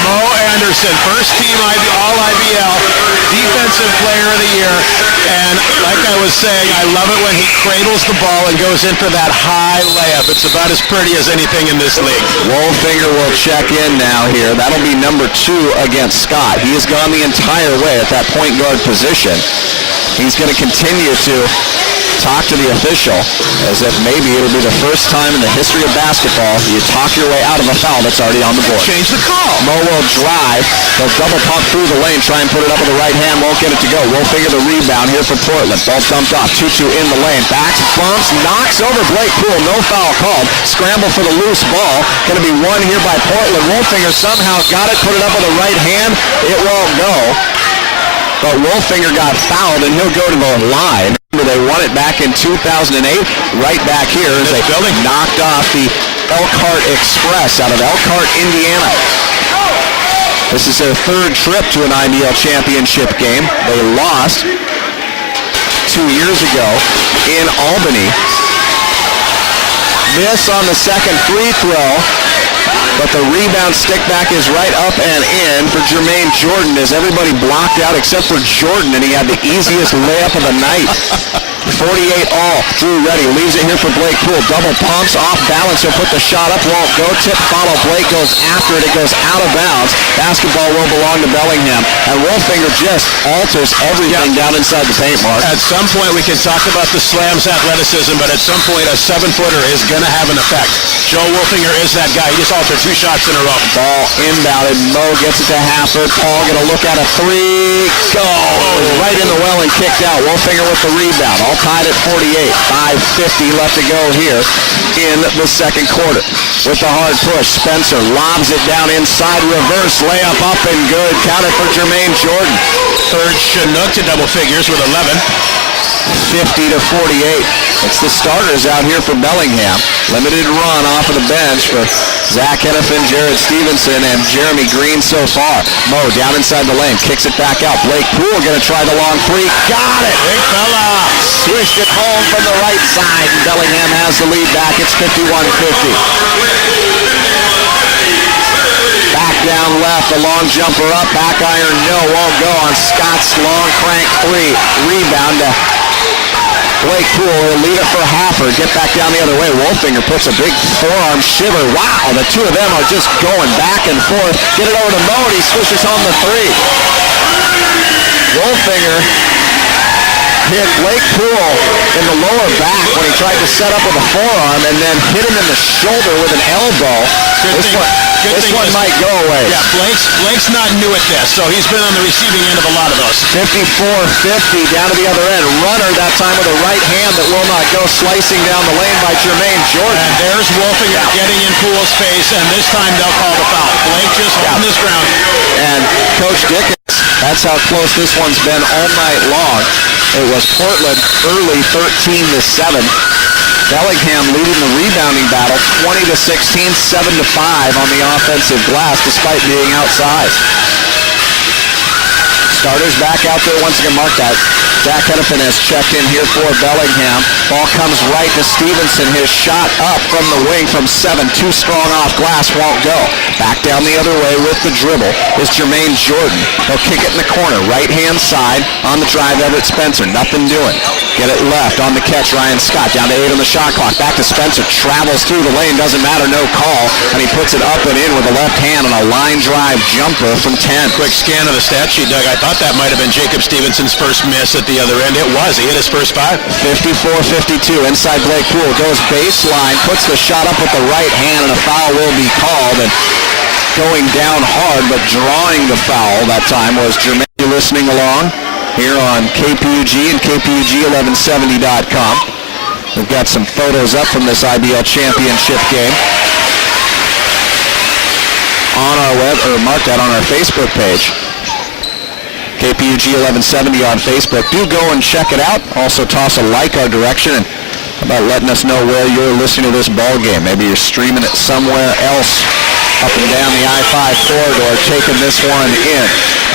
Mo Anderson, first team All IBL, Defensive Player of the Year, and like I was saying, I love it when he cradles the ball and goes in for that high layup. It's about as pretty as anything in this league. Wolfinger will check in now here. That'll be number 2 against Scott. He has gone the entire way at that point guard position. He's going to continue to talk to the official as if maybe it'll be the first time in the history of basketball you talk your way out of a foul that's already on the board. Change the call. Mo will drive. They'll double pump through the lane, try and put it up with the right hand. Won't get it to go. Wolfinger the rebound here for Portland. Ball dumped off. 2-2 in the lane. Backs, bumps, knocks over Blake Poole. No foul called. Scramble for the loose ball. Going to be won here by Portland. Wolfinger somehow got it. Put it up with the right hand. It won't go. But Wolfinger got fouled, and he'll go to the line. They won it back in 2008. Right back here as they knocked off the Elkhart Express out of Elkhart, Indiana. This is their third trip to an IBL championship game. They lost 2 years ago in Albany. Miss on the second free throw. But the rebound stick back is right up and in for Jermaine Jordan as everybody blocked out except for Jordan, and he had the easiest layup of the night. 48 all. Drew Reddy leaves it here for Blake Poole. Double pumps, off balance. He'll put the shot up, won't go. Tip follow. Blake goes after it. It goes out of bounds. Basketball will belong to Bellingham. And Wolfinger just alters everything down inside the paint, Mark. At some point we can talk about the Slam's athleticism, but at some point a 7-footer is going to have an effect. Joe Wolfinger is that guy. He just altered 2 shots in a row. Ball inbounded. Mo gets it to Hafford. Paul going to look at a 3. Go! Right in the well and kicked out. Wolfinger with the rebound. All tied at 48. 5:50 left to go here in the second quarter. With the hard push, Spencer lobs it down inside. Reverse layup up and good. Counted for Jermaine Jordan. Third Chinook to double figures with 11. 50-48. It's the starters out here for Bellingham. Limited run off of the bench for Zach Hennepin, Jared Stevenson, and Jeremy Green so far. Mo down inside the lane, kicks it back out. Blake Poole going to try the long 3. Got it! Big fella! Swished it home from the right side, and Bellingham has the lead back. It's 51-50. Back down left, a long jumper up, back iron, no, won't go on Scott's long crank 3. Rebound to Blake Poole will lead it for Hafford. Get back down the other way. Wolfinger puts a big forearm shiver. Wow, the two of them are just going back and forth. Get it over to Mo, and he swishes home the 3. Wolfinger hit Blake Poole in the lower back when he tried to set up with a forearm and then hit him in the shoulder with an elbow. This one might go away. Yeah, Blake's not new at this, so he's been on the receiving end of a lot of those. 54-50 down to the other end. Runner that time with a right hand that will not go, slicing down the lane by Jermaine Jordan. And there's Wolfinger getting in Poole's face, and this time they'll call the foul. Blake just holding his ground. And Coach Dickens, that's how close this one's been all night long. It was Portland early 13-7. Bellingham leading the rebounding battle 20-16, 7-5 on the offensive glass despite being outside. Starters back out there once again. Mark that. Zach Hennepin has checked in here for Bellingham. Ball comes right to Stevenson. His shot up from the wing from 7. Too strong off glass, won't go. Back down the other way with the dribble is Jermaine Jordan. He'll kick it in the corner. Right-hand side on the drive, Everett Spencer. Nothing doing. Get it left on the catch, Ryan Scott. Down to 8 on the shot clock. Back to Spencer. Travels through the lane. Doesn't matter. No call. And he puts it up and in with the left hand on a line drive jumper from 10. Quick scan of the stat sheet, Doug. I thought that might have been Jacob Stevenson's first miss at the other end. It was. He hit his first 5. 54-52. Inside Blake Poole. Goes baseline. Puts the shot up with the right hand, and a foul will be called. And going down hard, but drawing the foul that time was Jermaine. You listening along? here on KPUG and KPUG1170.com. We've got some photos up from this IBL championship game on our web, or marked out on our Facebook page. KPUG 1170 on Facebook. Do go and check it out. Also toss a like our direction, and how about letting us know where you're listening to this ball game. Maybe you're streaming it somewhere else up and down the I-5 corridor, taking this one in.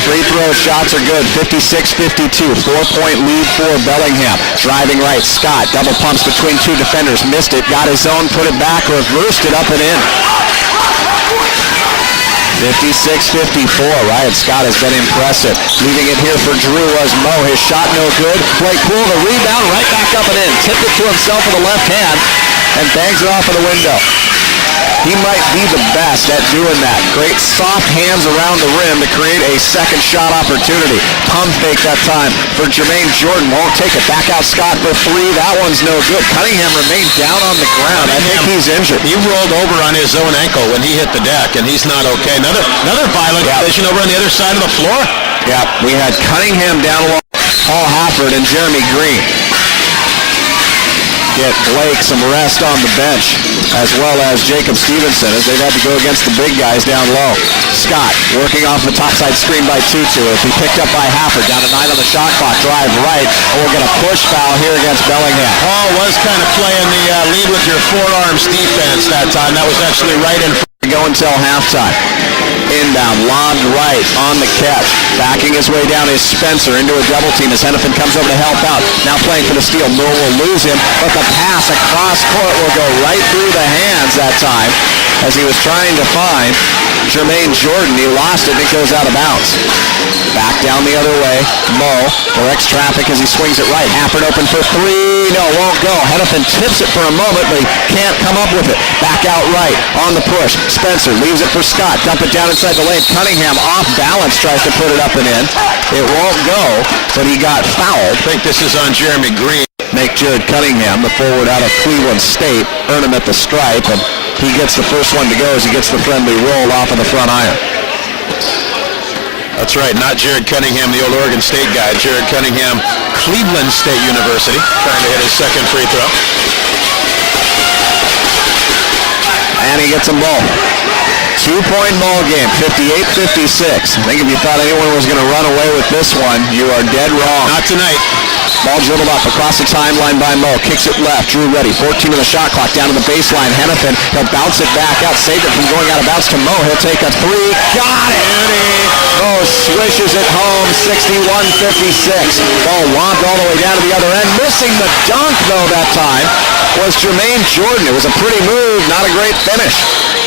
Free throw shots are good, 56-52. 4-point lead for Bellingham. Driving right, Scott. Double pumps between two defenders. Missed it, got his own, put it back, reversed it up and in. 56-54. Ryan Scott has been impressive. Leaving it here for Drew was Mo. His shot no good. Blake Poole, the rebound, right back up and in. Tipped it to himself with the left hand and bangs it off of the window. He might be the best at doing that. Great soft hands around the rim to create a second shot opportunity. Pump fake that time for Jermaine Jordan. Won't take it. Back out Scott for three. That one's no good. Cunningham remained down on the ground. I think he's injured. He rolled over on his own ankle when he hit the deck, and he's not okay. Another violent collision over on the other side of the floor. Yeah, we had Cunningham down along Paul Hafford and Jeremy Green. Get Blake some rest on the bench, as well as Jacob Stevenson, as they've had to go against the big guys down low. Scott working off the topside screen by Tutu. If he picked up by Hafford, down to 9 on the shot clock. Drive right, and we'll get a push foul here against Bellingham. Paul was kind of playing the lead with your forearms defense that time. That was actually right in front. Go until halftime. Inbound, lobbed right on the catch. Backing his way down is Spencer into a double team as Hennepin comes over to help out. Now playing for the steal. Moore will lose him, but the pass across court will go right through the hands that time as he was trying to find Jermaine Jordan. He lost it and it goes out of bounds. Back down the other way. Mo directs traffic as he swings it right. Hafford open for three. No, won't go. Hennepin tips it for a moment, but he can't come up with it. Back out right on the push. Spencer leaves it for Scott. Dump it down inside the lane. Cunningham off balance tries to put it up and in. It won't go, but he got fouled. I think this is on Jeremy Green. Make Jared Cunningham, the forward out of Cleveland State, earn him at the stripe, and he gets the first one to go as he gets the friendly roll off of the front iron. That's right, not Jared Cunningham, the old Oregon State guy. Jared Cunningham, Cleveland State University, trying to hit his second free throw. And he gets them both. 2-point ball game, 58-56. I think if you thought anyone was going to run away with this one, you are dead wrong. Not tonight. Ball dribbled up across the timeline by Mo. Kicks it left. Drew ready. 14 on the shot clock. Down to the baseline. Hennepin. He'll bounce it back out. Saved it from going out of bounds to Mo. He'll take a three. Got it! Mo swishes it home. 61-56. Ball lobbed all the way down to the other end. Missing the dunk, though, that time was Jermaine Jordan. It was a pretty move. Not a great finish.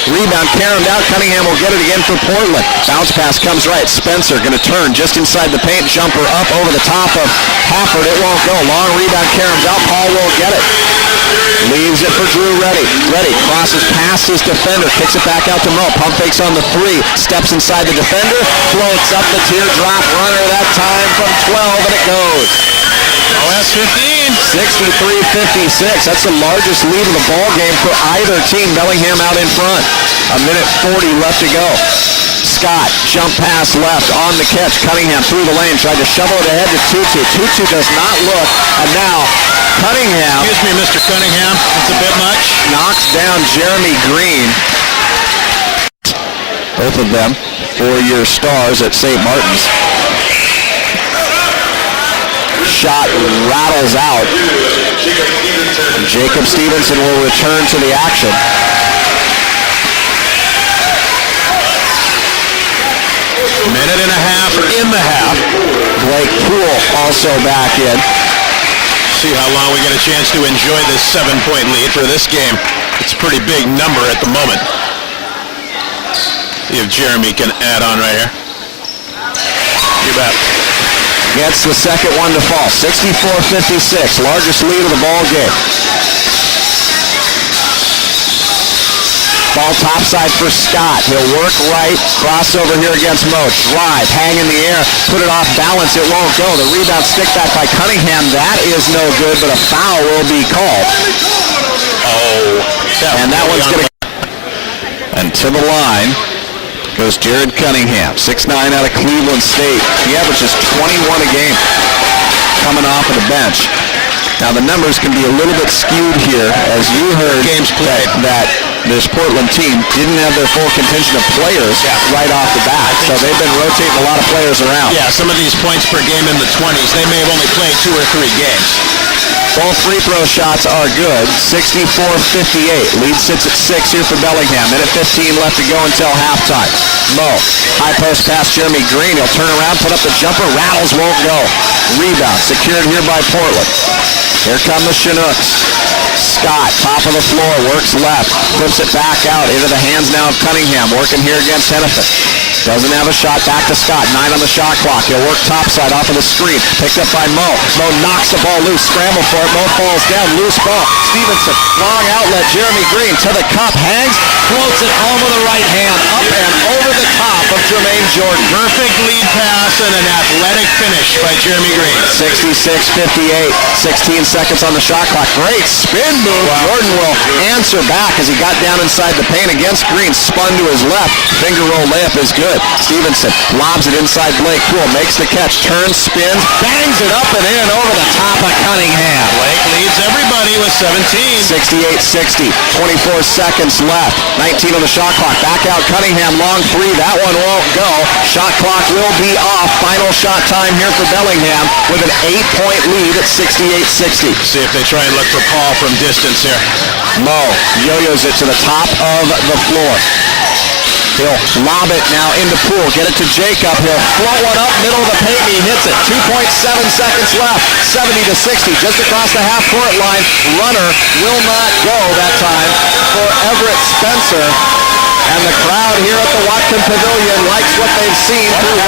Rebound caromed out. Cunningham will get it again for Portland. Bounce pass comes right. Spencer going to turn just inside the paint. Jumper up over the top of Hafford. It won't go. Long rebound caroms out. Paul will get it. Leaves it for Drew Ready. Ready crosses past his defender. Kicks it back out to Mo. Pump fakes on the three. Steps inside the defender. Floats up the teardrop runner that time from 12, and it goes. Oh, that's 15. 63-56. That's the largest lead of the ball game for either team. Bellingham out in front. A minute 40 left to go. Scott, jump pass left on the catch. Cunningham through the lane, tried to shovel it ahead to Tutu. Tutu does not look, and now Cunningham. Excuse me, Mr. Cunningham. That's a bit much. Knocks down Jeremy Green. Both of them four-year stars at St. Martin's. Shot rattles out. Jacob Stevenson will return to the action. Minute and a half in the half. Blake Poole also back in. See how long we get a chance to enjoy this 7-point lead for this game. It's a pretty big number at the moment. See if Jeremy can add on right here. You bet. Gets the second one to fall. 64-56, largest lead of the ball game. Ball topside for Scott. He'll work right. Crossover here against Mo. Drive. Hang in the air. Put it off balance. It won't go. The rebound stick back by Cunningham. That is no good, but a foul will be called. Oh. And that one's going to... And to the line goes Jared Cunningham, 6'9" out of Cleveland State. He averages 21 a game coming off of the bench. Now the numbers can be a little bit skewed here, as you heard games played. that this Portland team didn't have their full contingent of players right off the bat. So they've been rotating a lot of players around. Yeah, some of these points per game in the 20s, they may have only played 2 or 3 games. Both free throw shots are good. 64-58. Lead sits at 6 here for Bellingham. Minute 15 left to go until halftime. Mo, high post pass Jeremy Green. He'll turn around, put up the jumper. Rattles, won't go. Rebound secured here by Portland. Here come the Chinooks. Scott, top of the floor, works left, flips it back out into the hands now of Cunningham, working here against Hennepin. Doesn't have a shot, back to Scott, 9 on the shot clock. He'll work topside off of the screen, picked up by Mo. Mo knocks the ball loose, scramble for it, Mo falls down, loose ball. Stevenson, long outlet, Jeremy Green to the cup, hangs, floats it home with the right hand, up and over the top of Jermaine Jordan. Perfect lead pass and an athletic finish by Jeremy Green. 66-58, 16 seconds on the shot clock. Great spin move. Wow. Jordan will answer back as he got down inside the paint against Green, spun to his left. Finger roll layup is good. Stevenson lobs it inside Blake Poole, makes the catch, turns, spins, bangs it up and in over the top of Cunningham. Blake leads everybody with 17. 68-60, 24 seconds left. 19 on the shot clock. Back out Cunningham, long 3. That one won't go. Shot clock will be off. Final shot time here for Bellingham with an 8-point lead at 68-60. See if they try and look for Paul from distance here. Mo yo-yos it to the top of the floor. He'll lob it now into Poole. Get it to Jacob. He'll float one up, middle of the paint. He hits it. 2.7 seconds left. 70-60. Just across the half-court line. Runner will not go that time for Everett Spencer. And the crowd here at the Watkin Pavilion likes what they've seen through